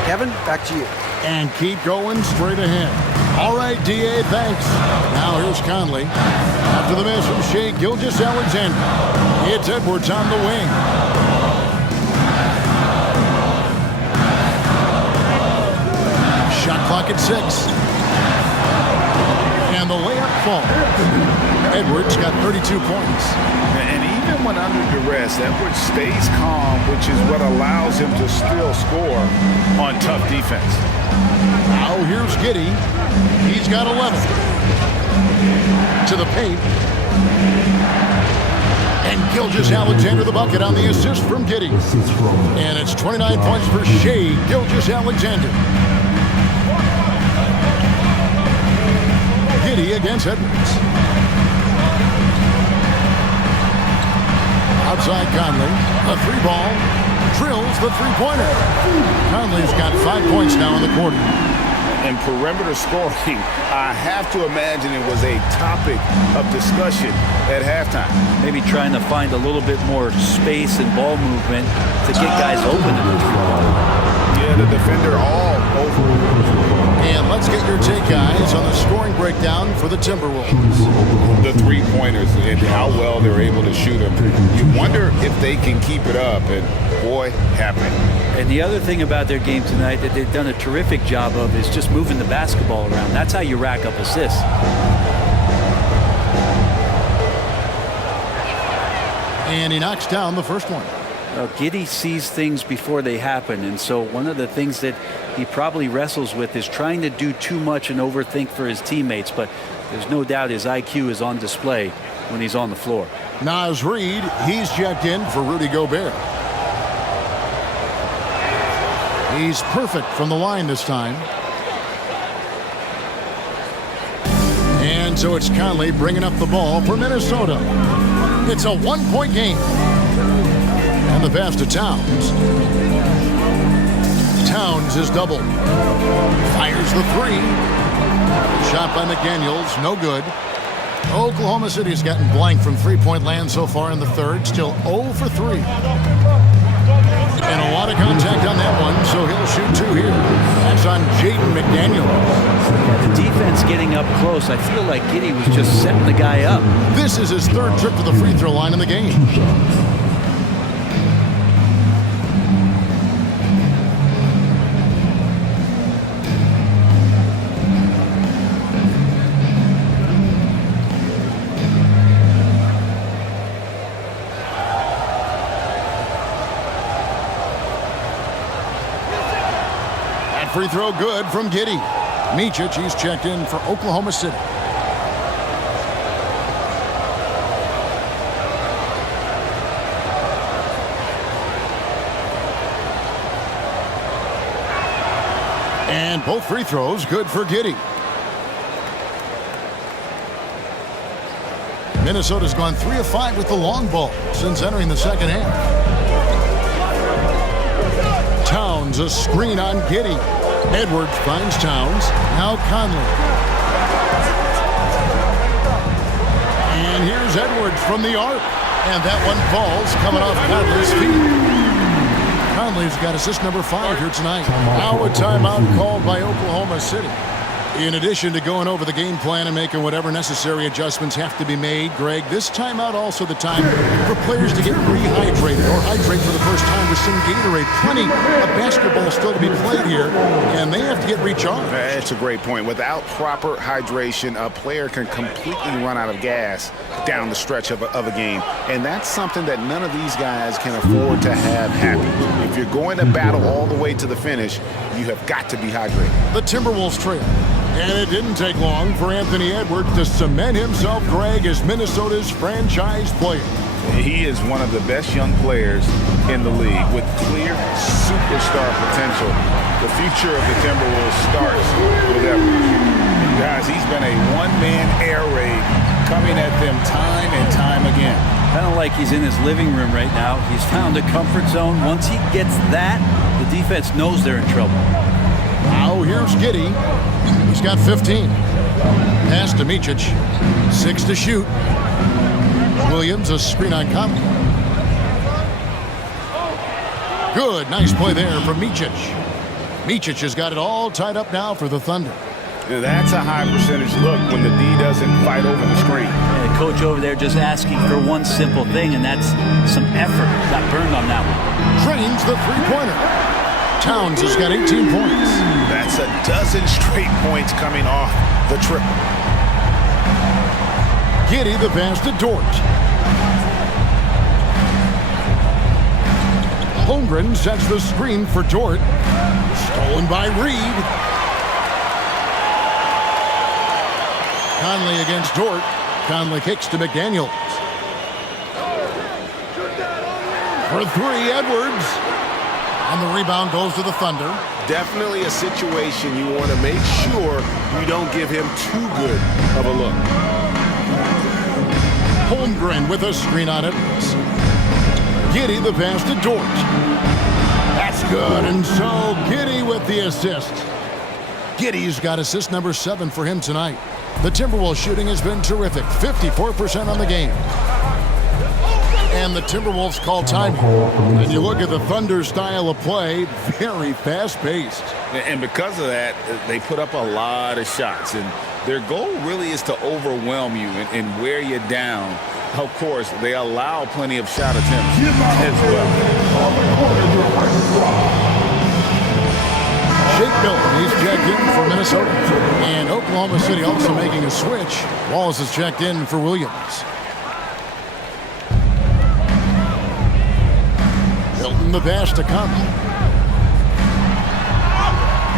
Kevin, back to you. And keep going straight ahead. All right, D.A., thanks. Now here's Conley. After the miss from Shea Gilgeous-Alexander. It's Edwards on the wing. Shot clock at 6. And the layup falls. Edwards got 32 points. And even when under duress, Edwards stays calm, which is what allows him to still score on tough defense. Now here's Giddey. He's got 11. To the paint. And Gilgeous-Alexander the bucket on the assist from Giddey. And it's 29 points for Shea Gilgeous-Alexander. Giddey against Edwards. Outside Conley. A 3-ball. Drills the three-pointer. Conley's got 5 points now in the quarter. And perimeter scoring, I have to imagine it was a topic of discussion at halftime. Maybe trying to find a little bit more space and ball movement to get guys open in the three-pointer. Yeah, the defender all over. And let's get your take, guys, on the scoring breakdown for the Timberwolves. The three-pointers and how well they're able to shoot them. You wonder if they can keep it up, and boy, happened. And the other thing about their game tonight that they've done a terrific job of is just moving the basketball around. That's how you rack up assists. And he knocks down the first one. Giddey sees things before they happen, and so one of the things that he probably wrestles with is trying to do too much and overthink for his teammates, but there's no doubt his IQ is on display when he's on the floor. Naz Reid, he's checked in for Rudy Gobert. He's perfect from the line this time. And so it's Conley bringing up the ball for Minnesota. It's a one-point game. And the pass to Towns. Towns is doubled. Fires the three. Shot by McDaniels, no good. Oklahoma City's gotten blank from three-point land so far in the third. Still 0 for 3. And a lot of contact on that one, so he'll shoot 2 here. That's on Jaden McDaniels. The defense getting up close. I feel like Giddey was just setting the guy up. This is his third trip to the free throw line in the game. Free throw good from Giddey. Micic, he's checked in for Oklahoma City. And both free throws good for Giddey. Minnesota's gone 3 of 5 with the long ball since entering the second half. Towns, a screen on Giddey. Edwards finds Towns. Now Conley. And here's Edwards from the arc. And that one falls coming off Conley's feet. Conley's got assist number 5 here tonight. Now a timeout called by Oklahoma City. In addition to going over the game plan and making whatever necessary adjustments have to be made, Greg, this timeout also the time for players to get rehydrated or hydrate for the first time with some Gatorade. Plenty of basketball still to be played here, and they have to get recharged. That's a great point. Without proper hydration, a player can completely run out of gas down the stretch of a game, and that's something that none of these guys can afford to have happen. If you're going to battle all the way to the finish, you have got to be hydrated. The Timberwolves trail. And it didn't take long for Anthony Edwards to cement himself, Greg, as Minnesota's franchise player. He is one of the best young players in the league with clear superstar potential. The future of the Timberwolves starts with Edwards. Guys, he's been a one-man air raid coming at them time and time again. Kind of like he's in his living room right now. He's found a comfort zone. Once he gets that, the defense knows they're in trouble. Now here's Giddey. He's got 15. Pass to Micic. 6 to shoot. Williams, a screen on Conley. Good, nice play there from Micic. Micic has got it all tied up now for the Thunder. Now, that's a high percentage look when the D doesn't fight over the screen. And the coach over there just asking for one simple thing, and that's some effort. Got burned on that one. Drains the three-pointer. Towns has got 18 points. That's a dozen straight points coming off the triple. Giddey the pass to Dort. Holmgren sets the screen for Dort. Stolen by Reed. Conley against Dort. Conley kicks to McDaniels. For 3, Edwards. And the rebound goes to the Thunder. Definitely a situation you want to make sure you don't give him too good of a look. Holmgren with a screen on Edwards. Giddey the pass to Dort. That's good, and so Giddey with the assist. Giddey's got assist number 7 for him tonight. The Timberwolves shooting has been terrific, 54% on the game. And the Timberwolves call time. And you look at the Thunder style of play, very fast-paced. And because of that, they put up a lot of shots. And their goal really is to overwhelm you and wear you down. Of course, they allow plenty of shot attempts as well. Shake Milton, he's checked in for Minnesota. And Oklahoma City also making a switch. Wallace is checked in for Williams. Milton the pass to Conley.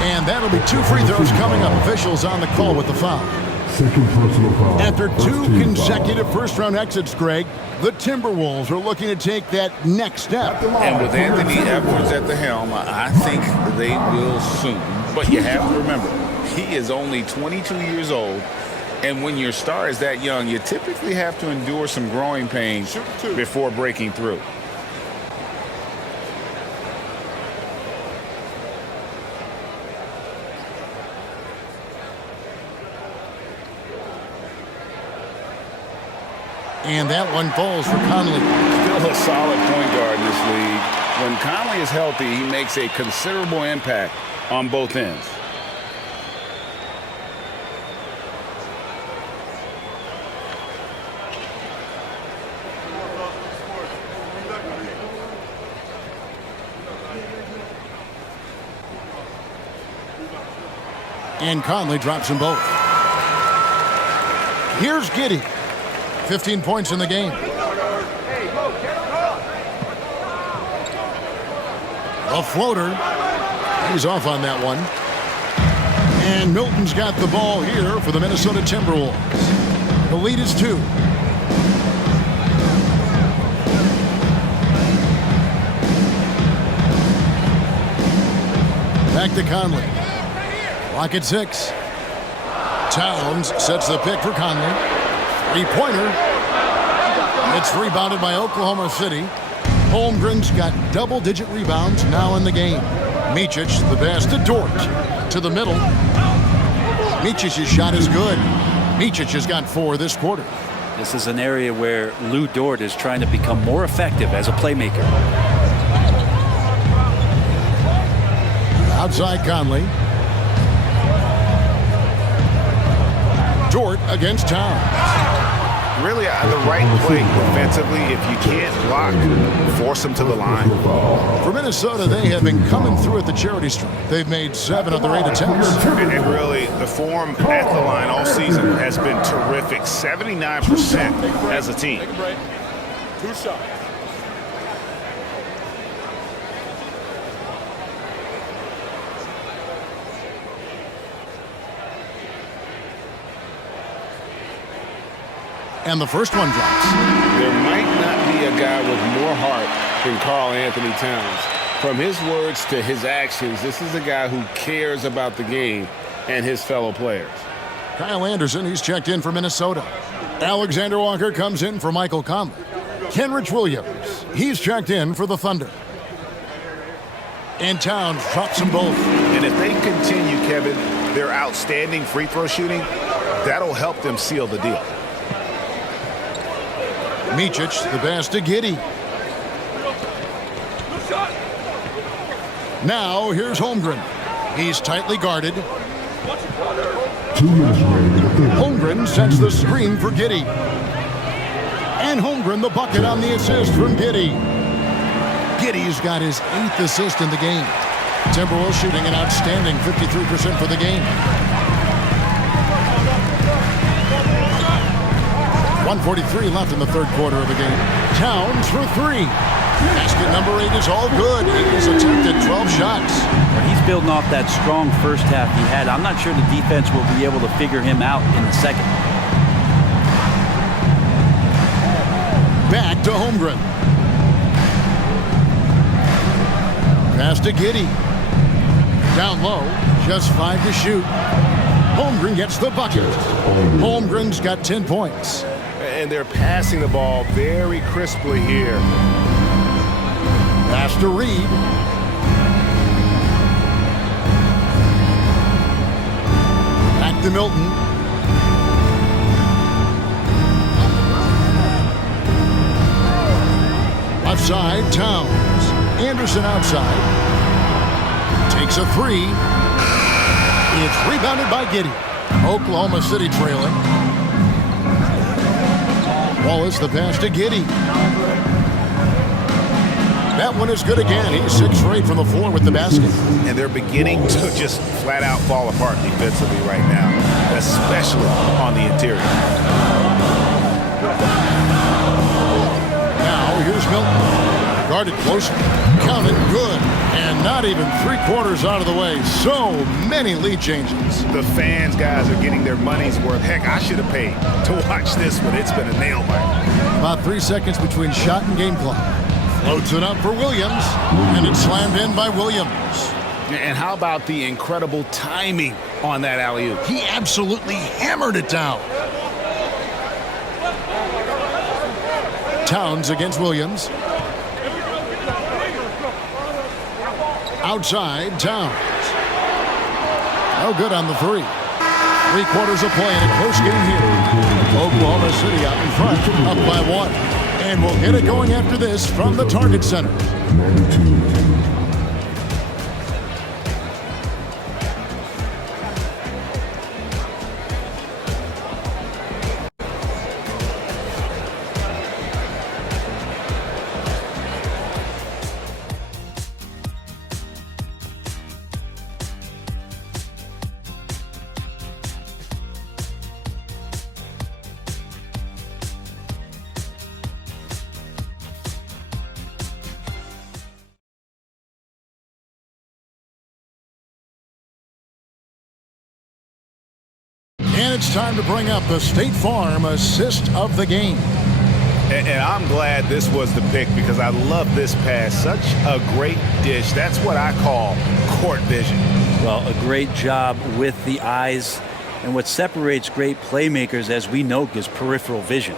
And that'll be 2 free throws coming up. Officials on the call with the foul. Second personal foul. After 2 First team consecutive foul. first-round exits, Greg, the Timberwolves are looking to take that next step. And with Anthony Edwards at the helm, I think they will soon. But you have to remember, he is only 22 years old. And when your star is that young, you typically have to endure some growing pains before breaking through. And that one falls for Conley. Still a solid point guard in this league. When Conley is healthy, he makes a considerable impact on both ends. And Conley drops them both. Here's Giddey. 15 points in the game. A floater. He's off on that one. And Milton's got the ball here for the Minnesota Timberwolves. The lead is 2. Back to Conley. Clock at 6. Towns sets the pick for Conley. Three-pointer. It's rebounded by Oklahoma City. Holmgren's got double-digit rebounds now in the game. Micic, the pass to Dort. To the middle. Micic's shot is good. Micic has got 4 this quarter. This is an area where Lou Dort is trying to become more effective as a playmaker. Outside Conley. Dort against Towns. Really the right play defensively. If you can't block, force them to the line. For Minnesota, they have been coming through at the charity stripe. They've made 7 of their 8 attempts. And really, the form at the line all season has been terrific. 79% as a team. 2 shots. And the first one drops. There might not be a guy with more heart than Karl Anthony Towns. From his words to his actions, this is a guy who cares about the game and his fellow players. Kyle Anderson, he's checked in for Minnesota. Alexander Walker comes in for Michael Conley. Kenrich Williams, he's checked in for the Thunder. And Towns drops them both. And if they continue, Kevin, their outstanding free throw shooting, that'll help them seal the deal. Micic, the pass to Giddey. Now here's Holmgren. He's tightly guarded. 2 minutes remaining in the third. Holmgren sets the screen for Giddey. And Holmgren the bucket on the assist from Giddey. Giddey's got his 8th assist in the game. Timberwolves shooting an outstanding 53% for the game. 1:43 left in the third quarter of the game. Towns for 3. Basket number 8 is all good. He's attempted 12 shots. He's building off that strong first half he had. I'm not sure the defense will be able to figure him out in the second. Back to Holmgren. Pass to Giddey. Down low, just 5 to shoot. Holmgren gets the bucket. Holmgren's got 10 points. And they're passing the ball very crisply here. Pass to Reed. Back to Milton. Left side, Towns. Anderson outside. Takes a 3. It's rebounded by Giddey. Oklahoma City trailing. Wallace the pass to Giddey. That one is good again. He's 6 for 8 from the floor with the basket. And they're beginning to just flat out fall apart defensively right now, especially on the interior. Now here's Milton. Guarded closely. Counted good. And not even 3/4 out of the way. So many lead changes. The fans, guys, are getting their money's worth. Heck, I should have paid to watch this one. It's been a nail biter. About 3 seconds between shot and game clock. Floats it up for Williams. And it's slammed in by Williams. And how about the incredible timing on that alley-oop? He absolutely hammered it down. Towns against Williams. Outside, Towns. No good on the 3. 3/4 of play in a close game here. Oklahoma City out in front, up by 1. And we'll get it going after this from the Target Center. 92. And it's time to bring up the State Farm assist of the game. And I'm glad this was the pick because I love this pass. Such a great dish. That's what I call court vision. Well, a great job with the eyes. And what separates great playmakers, as we know, is peripheral vision.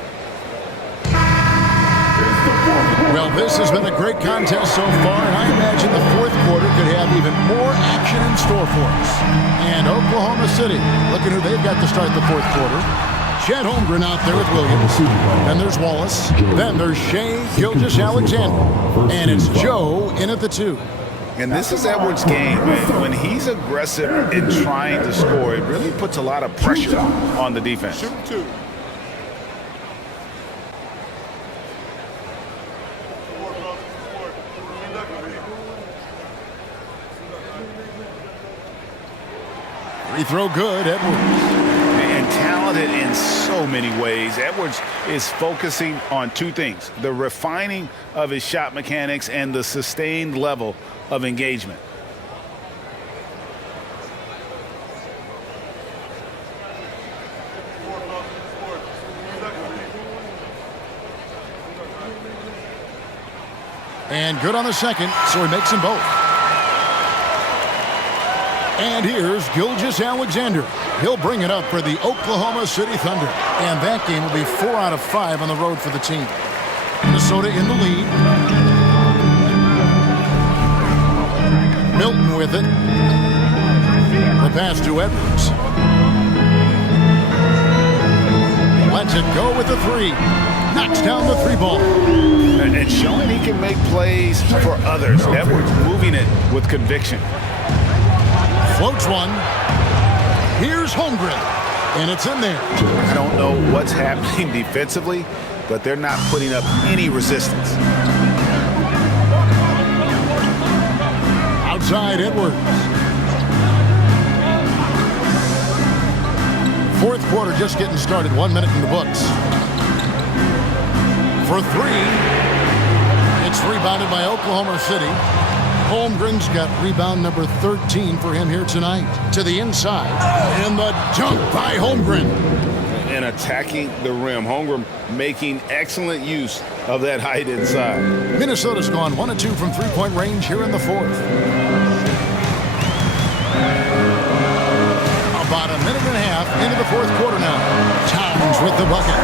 Well, this has been a great contest so far, and I imagine the fourth quarter could have even more action in store for us. And Oklahoma City, looking who they've got to start the fourth quarter. Chet Holmgren out there with Williams. Then there's Wallace. Then there's Shea Gilgeous-Alexander. And it's Joe in at the 2. And this is Edwards' game, man. When he's aggressive in trying to score, it really puts a lot of pressure on the defense. Free throw good, Edwards. And talented in so many ways. Edwards is focusing on 2 things: the refining of his shot mechanics and the sustained level of engagement. And good on the second, so he makes them both. And here's Gilgeous-Alexander. He'll bring it up for the Oklahoma City Thunder. And that game will be 4 out of 5 on the road for the team. Minnesota in the lead. Milton with it. The pass to Edwards. Lets it go with the three. Knocks down the three ball. And showing he can make plays for others. Edwards moving it with conviction. Floats one. Here's Holmgren. And it's in there. I don't know what's happening defensively, but they're not putting up any resistance. Outside Edwards. Fourth quarter just getting started. 1 minute in the books. For three. It's rebounded by Oklahoma City. Holmgren's got rebound number 13 for him here tonight. To the inside. And the dunk by Holmgren. And attacking the rim. Holmgren making excellent use of that height inside. Minnesota's gone 1 of 2 from three-point range here in the fourth. About a minute and a half into the fourth quarter now. Towns with the bucket.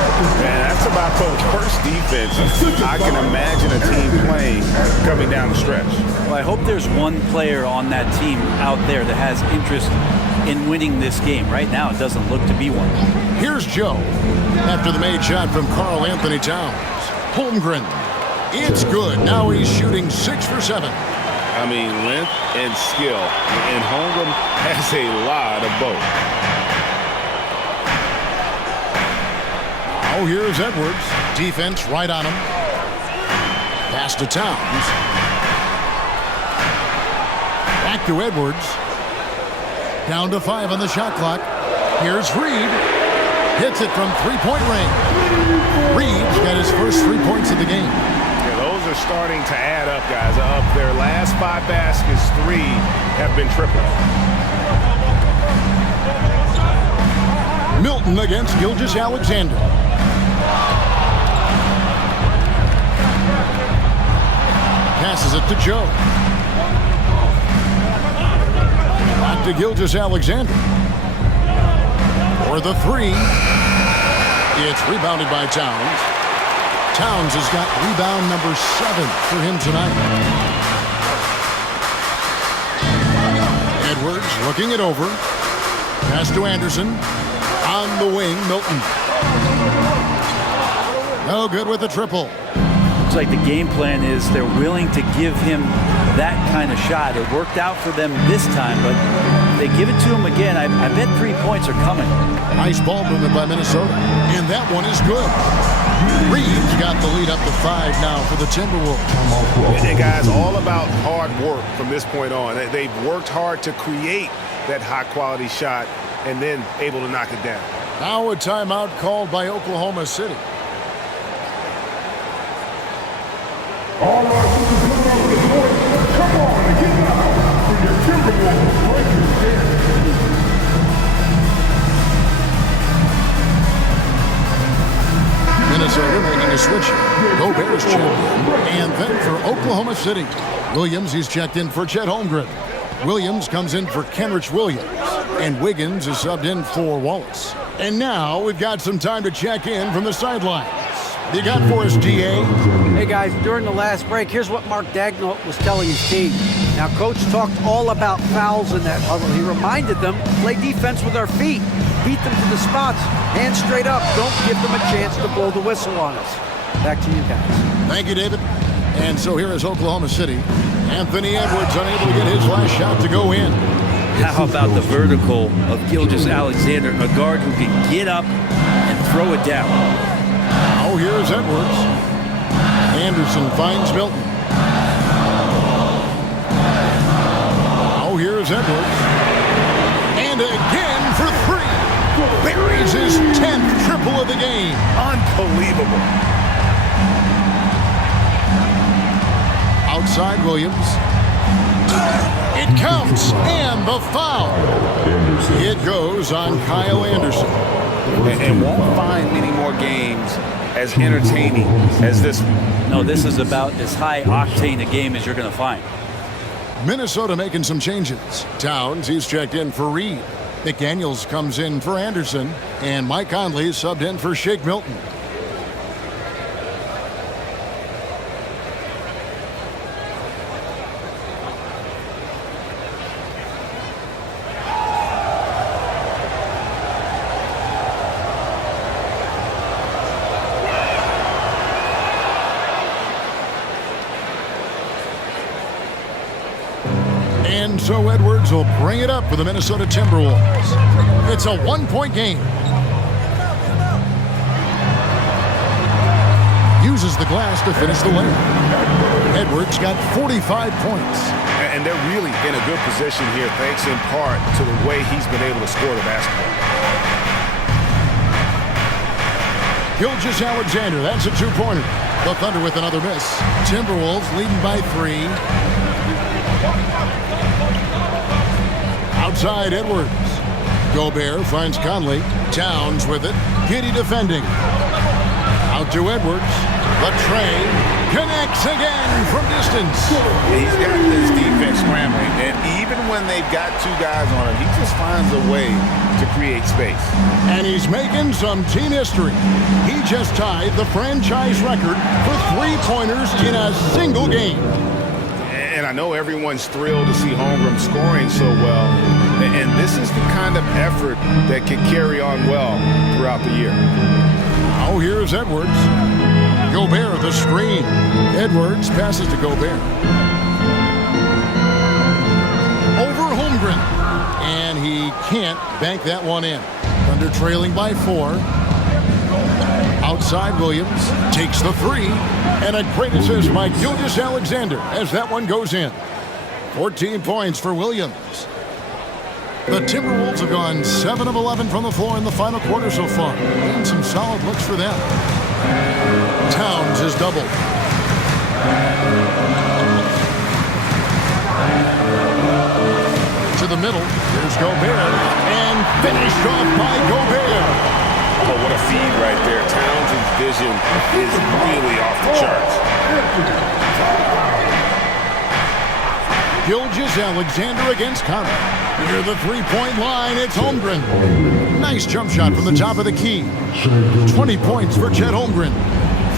Man, that's about the worst defense I can imagine a team playing coming down the stretch. Well, I hope there's one player on that team out there that has interest in winning this game. Right now, it doesn't look to be one. Here's Joe. After the made shot from Karl Anthony Towns. Holmgren. It's good. Now he's shooting 6 for 7. I mean, length and skill. And Holmgren has a lot of both. Oh, here's Edwards. Defense right on him. Pass to Towns. Back to Edwards. Down to 5 on the shot clock. Here's Reed. Hits it from three-point range. Reed's got his first 3 points of the game. Yeah, those are starting to add up, guys. Up their last 5 baskets, 3 have been triples. Milton against Gilgeous-Alexander. Passes it to Joe. Back to Gilgeous-Alexander. For the three. It's rebounded by Towns. Towns has got rebound number 7 for him tonight. Edwards looking it over. Pass to Anderson. On the wing, Milton. No good with the triple. Looks like the game plan is they're willing to give him that kind of shot. It worked out for them this time, but if they give it to him again, I bet 3 points are coming. Nice ball movement by Minnesota. And that one is good. Reed's got the lead up to 5 now for the Timberwolves. And guys, all about hard work from this point on. They've worked hard to create that high-quality shot and then able to knock it down. Now a timeout called by Oklahoma City. All right, come on and get out for your Timberwolves breaking dance. Minnesota making a switch. Go Bears checked in. And then for Oklahoma City. Williams, he's checked in for Chet Holmgren. Williams comes in for Kenrich Williams. And Wiggins is subbed in for Wallace. And now we've got some time to check in from the sidelines. You got for us, GA? Hey guys, during the last break, here's what Mark Dagnall was telling his team. Now, Coach talked all about fouls in that huddle. He reminded them, play defense with our feet. Beat them to the spots. Hands straight up. Don't give them a chance to blow the whistle on us. Back to you guys. Thank you, David. And so here is Oklahoma City. Anthony Edwards unable to get his last shot to go in. How about the vertical of Gilgeous-Alexander, a guard who can get up and throw it down. Oh, here's Edwards. Anderson finds Milton. Oh, here's Edwards. And again for 3. Buries his 10th triple of the game. Unbelievable. Outside Williams. It counts, and the foul. It goes on Kyle Anderson. And won't find many more games as entertaining as this one. No, this is about as high octane a game as you're going to find. Minnesota making some changes. Towns, he's checked in for Reed. McDaniels comes in for Anderson. And Mike Conley subbed in for Shake Milton. And so Edwards will bring it up for the Minnesota Timberwolves. It's a one-point game. Uses the glass to finish the layup. Edwards got 45 points. And they're really in a good position here, thanks in part to the way he's been able to score the basketball. Gilgeous-Alexander, that's a two-pointer. The Thunder with another miss. Timberwolves leading by 3. Outside Edwards. Gobert finds Conley. Towns with it. Giddey defending. Out to Edwards. The tray connects again from distance. He's got this defense scrambling, and even when they've got two guys on him, he just finds a way to create space. And he's making some team history. He just tied the franchise record for three-pointers in a single game. And I know everyone's thrilled to see Holmgren scoring so well. And this is the kind of effort that can carry on well throughout the year. Now here's Edwards. Gobert the screen. Edwards passes to Gobert. Over Holmgren. And he can't bank that one in. Thunder trailing by 4. Outside Williams takes the 3. And a great assist by Gilgeous-Alexander as that one goes in. 14 points for Williams. The Timberwolves have gone 7 of 11 from the floor in the final quarter so far. And some solid looks for them. Towns is doubled. To the middle. Here's Gobert. And finished off by Gobert. Oh, what a feed right there. Towns' vision is really off the charts. Gilgeous-Alexander against Conley. Near the three-point line, it's Holmgren. Nice jump shot from the top of the key. 20 points for Chet Holmgren.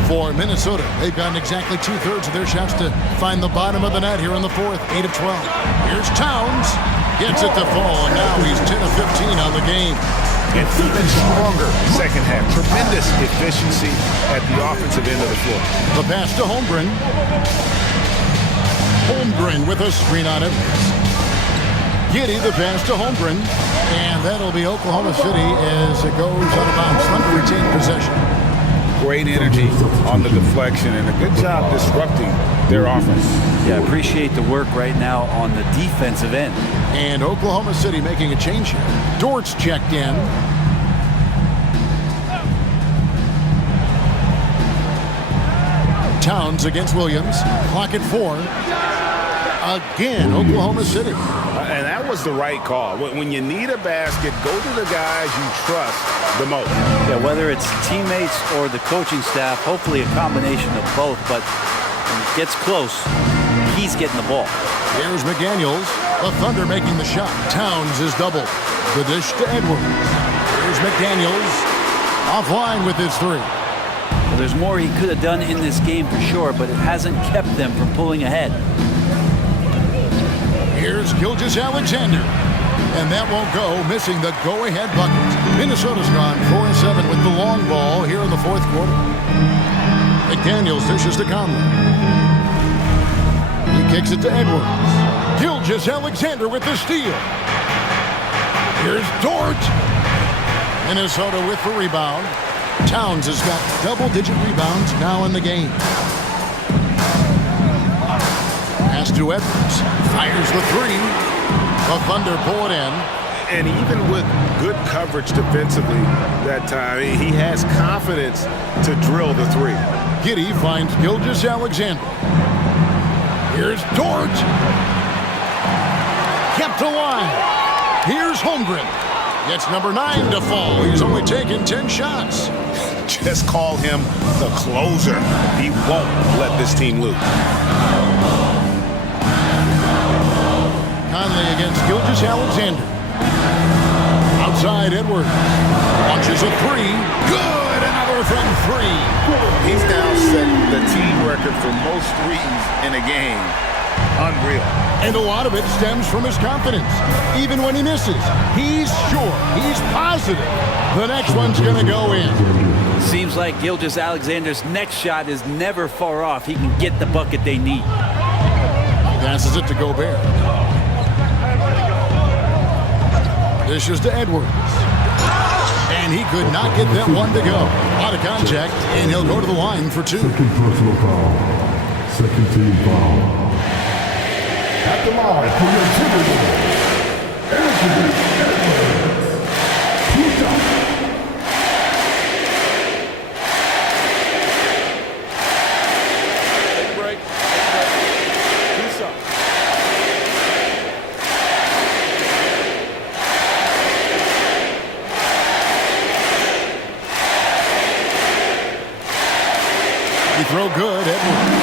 For Minnesota, they've gotten exactly 2/3 of their shots to find the bottom of the net here in the fourth, 8 of 12. Here's Towns. Gets it to fall, and now he's 10 of 15 on the game. And even stronger second half. Tremendous efficiency at the offensive end of the floor. The pass to Holmgren. Holmgren with a screen on it. Giddey the pass to Holmgren. And that'll be Oklahoma City as it goes out of bounds. Thunder retain possession. Great energy on the deflection and a good job disrupting their offense. Yeah, I appreciate the work right now on the defensive end. And Oklahoma City making a change here. Dort's checked in. Towns against Williams. Clock at 4. Again, Oklahoma City. And that was the right call. When you need a basket, go to the guys you trust the most. Yeah, whether it's teammates or the coaching staff, hopefully a combination of both, but when it gets close, he's getting the ball. Here's McDaniels. The Thunder making the shot. Towns is doubled. The dish to Edwards. Here's McDaniels. Offline with his 3. Well, there's more he could have done in this game for sure, but it hasn't kept them from pulling ahead. Here's Gilgeous-Alexander. And that won't go, missing the go-ahead bucket. Minnesota's gone 4-7 with the long ball here in the fourth quarter. McDaniels dishes to Conley. He kicks it to Edwards. Gilgeous-Alexander with the steal. Here's Dort. Minnesota with the rebound. Towns has got double-digit rebounds now in the game. Pass to Edwards. Fires the 3. The Thunder pull it in. And even with good coverage defensively that time, he has confidence to drill the 3. Giddey finds Gilgeous-Alexander. Here's Dort. Kept alive. Here's Holmgren. Gets number 9 to fall. He's only taken 10 shots. Just call him the closer. He won't let this team lose. Conley against Gilgeous-Alexander. Outside Edwards. Launches a three. Good! Another from three. He's now set the team record for most threes in a game. Unreal. And a lot of it stems from his confidence. Even when he misses, he's sure, he's positive the next one's going to go in. Seems like Gilgeous-Alexander's next shot is never far off. He can get the bucket they need. Passes it to Gobert. Dishes to Edwards. And he could not get that one to go. Out of contact, and he'll go to the line for two. Second personal foul. Second team foul. At the line for your Timberwolves, Anthony Edwards. 2 shots. Throw good, Edwards.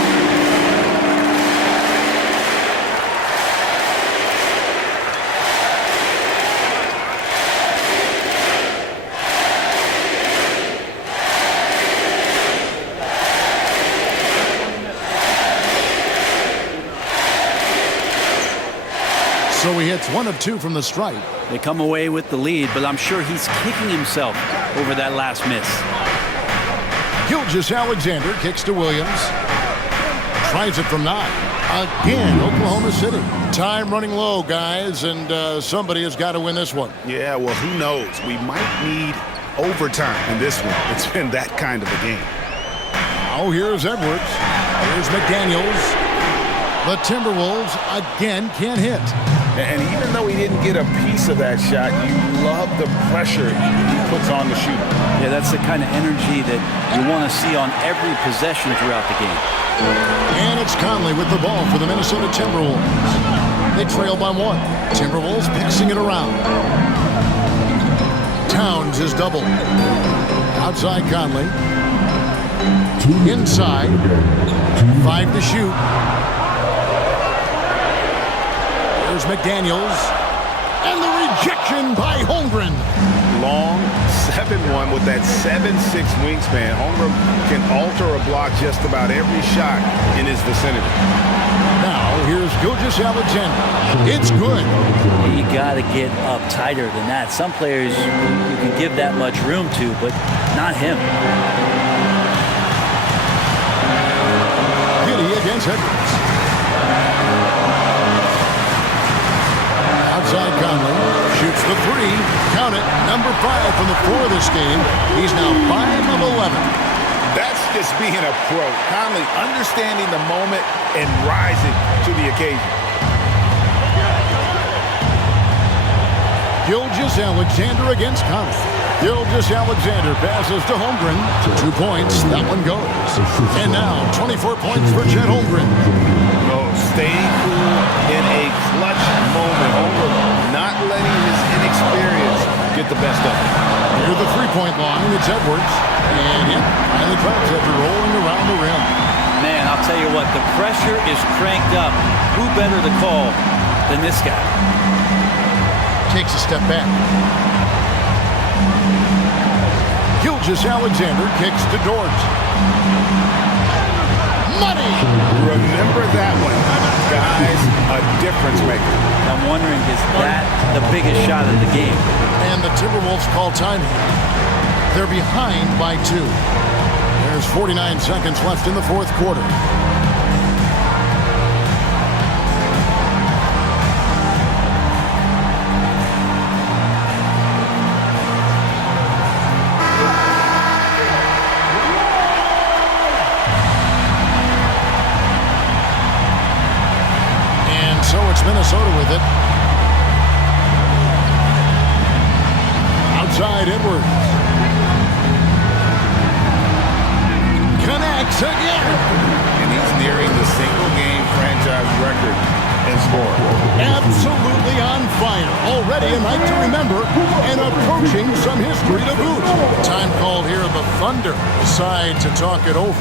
So he hits 1 of 2 from the stripe. They come away with the lead, but I'm sure he's kicking himself over that last miss. Gilgeous-Alexander kicks to Williams. Tries it from 9. Again, Oklahoma City. Time running low, guys, and somebody has got to win this one. Yeah, well, who knows? We might need overtime in this one. It's been that kind of a game. Now here's Edwards. Here's McDaniels. The Timberwolves again can't hit. And even though he didn't get a piece of that shot, you love the pressure he puts on the shooter. Yeah, that's the kind of energy that you want to see on every possession throughout the game. And it's Conley with the ball for the Minnesota Timberwolves. They trail by 1. Timberwolves passing it around. Towns is doubled. Outside Conley. Inside. 5 to shoot. There's McDaniels. And the rejection by Holmgren. Long 7-1 with that 7'6" wingspan. Holmgren can alter a block just about every shot in his vicinity. Now here's Gilgeous-Alexander. It's good. You got to get up tighter than that. Some players you can give that much room to, but not him. Giddy against Edwards. Outside Conley. Shoots the 3. Count it. Number 5 from the floor of this game. He's now 5 of 11. That's just being a pro. Conley understanding the moment and rising to the occasion. Gilgeous-Alexander against Conley. Gilgeous-Alexander passes to Holmgren. 2 points. That one goes. And now 24 points for Chet Holmgren. Oh, staying cool in a clutch moment. Holmgren not letting his inexperience get the best of him. Near the 3-point line, it's Edwards. And it finally drops after rolling around the rim. Man, I'll tell you what, the pressure is cranked up. Who better to call than this guy? Takes a step back. Gilgeous-Alexander kicks to Dort. Money! Remember that one. Guys, a difference maker. I'm wondering, is that the biggest shot of the game? And the Timberwolves call time. They're behind by 2. There's 49 seconds left in the 4th quarter. Minnesota with it. Outside Edwards. Connects again. And he's nearing the single-game franchise record as board. Absolutely on fire. Already a night to remember and approaching some history to boot. Time called here. The Thunder decide to talk it over.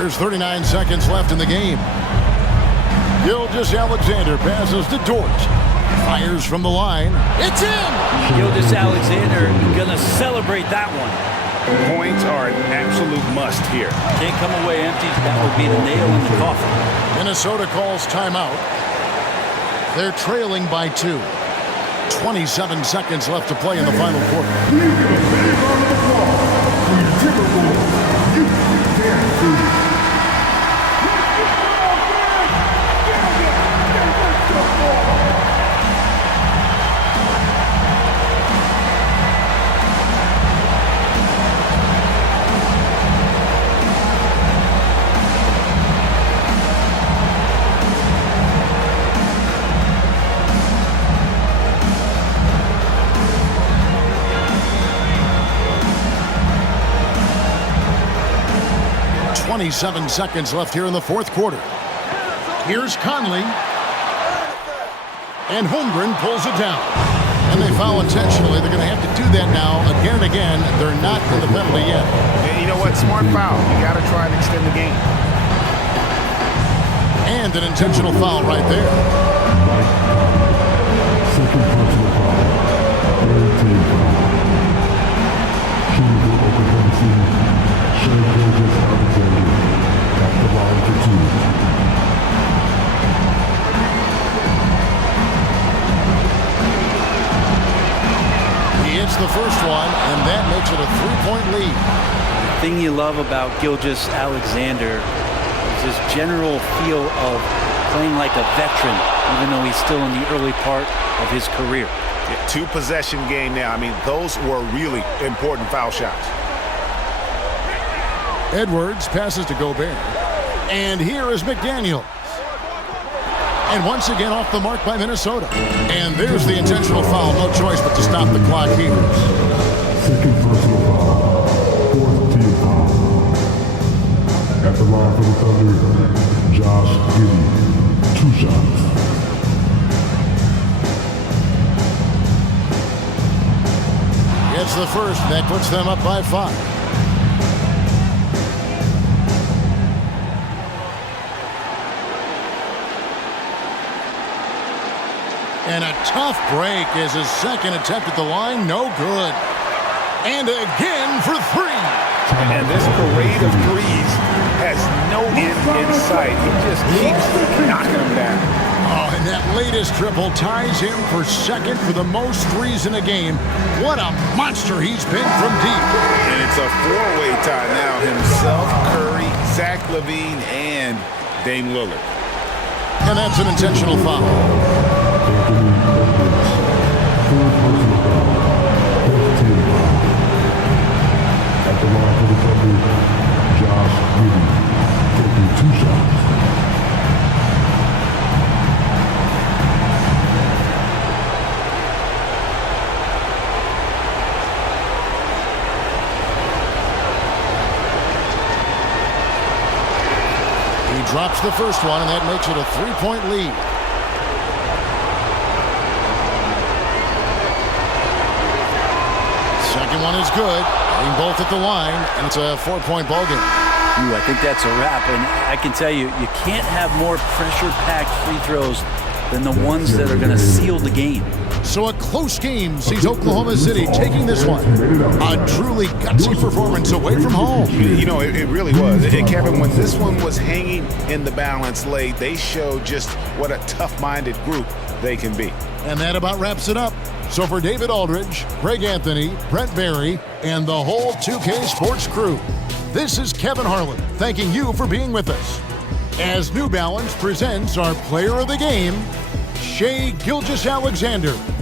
There's 39 seconds left in the game. Gilgeous-Alexander passes to Dort. Fires from the line. It's in! Gilgeous-Alexander gonna celebrate that one. Points are an absolute must here. Can't come away empty. That would be the nail in the coffin. Minnesota calls timeout. They're trailing by 2. 27 seconds left to play in the final quarter. Seven seconds left here in the fourth quarter. Here's Conley. And Holmgren pulls it down. And they foul intentionally. They're going to have to do that now again and again. They're not in the penalty yet. And you know what? Smart foul. You got to try and extend the game. And an intentional foul right there. Second personal foul. Third team foul. Shooting for Oklahoma City. Gilgeous-Alexander at the line for 2. He hits the first one, and that makes it a 3-point lead. The thing you love about Gilgeous-Alexander is his general feel of playing like a veteran, even though he's still in the early part of his career. Yeah, 2-possession game now. I mean, those were really important foul shots. Edwards passes to Gobert. And here is McDaniels. And once again off the mark by Minnesota. And there's the intentional foul. No choice but to stop the clock here. Second personal foul. Fourth team foul. At the line for the Thunder, Josh Giddey. 2 shots. Gets the first. That puts them up by 5. And a tough break is his second attempt at the line. No good. And again for 3. And this parade of threes has no end in sight. He just keeps knocking them down. Oh, and that latest triple ties him for second for the most threes in a game. What a monster he's been from deep. And it's a 4-way tie now. Himself, Curry, Zach LaVine, and Dame Lillard. And that's an intentional foul. At the line for the Thunder, Josh Giddey, taking 2 shots. He drops the first one, and that makes it a 3-point lead. Second one is good. Hitting both at the line, and it's a 4-point ball game. Ooh, I think that's a wrap, and I can tell you, you can't have more pressure-packed free throws than the ones that are going to seal the game. So a close game sees Oklahoma City taking this one. A truly gutsy performance away from home. You know, it really was. And Kevin, when this one was hanging in the balance late, they showed just what a tough-minded group they can be. And that about wraps it up. So for David Aldridge, Greg Anthony, Brent Barry, and the whole 2K Sports crew, this is Kevin Harlan thanking you for being with us. As New Balance presents our player of the game, Shai Gilgeous-Alexander.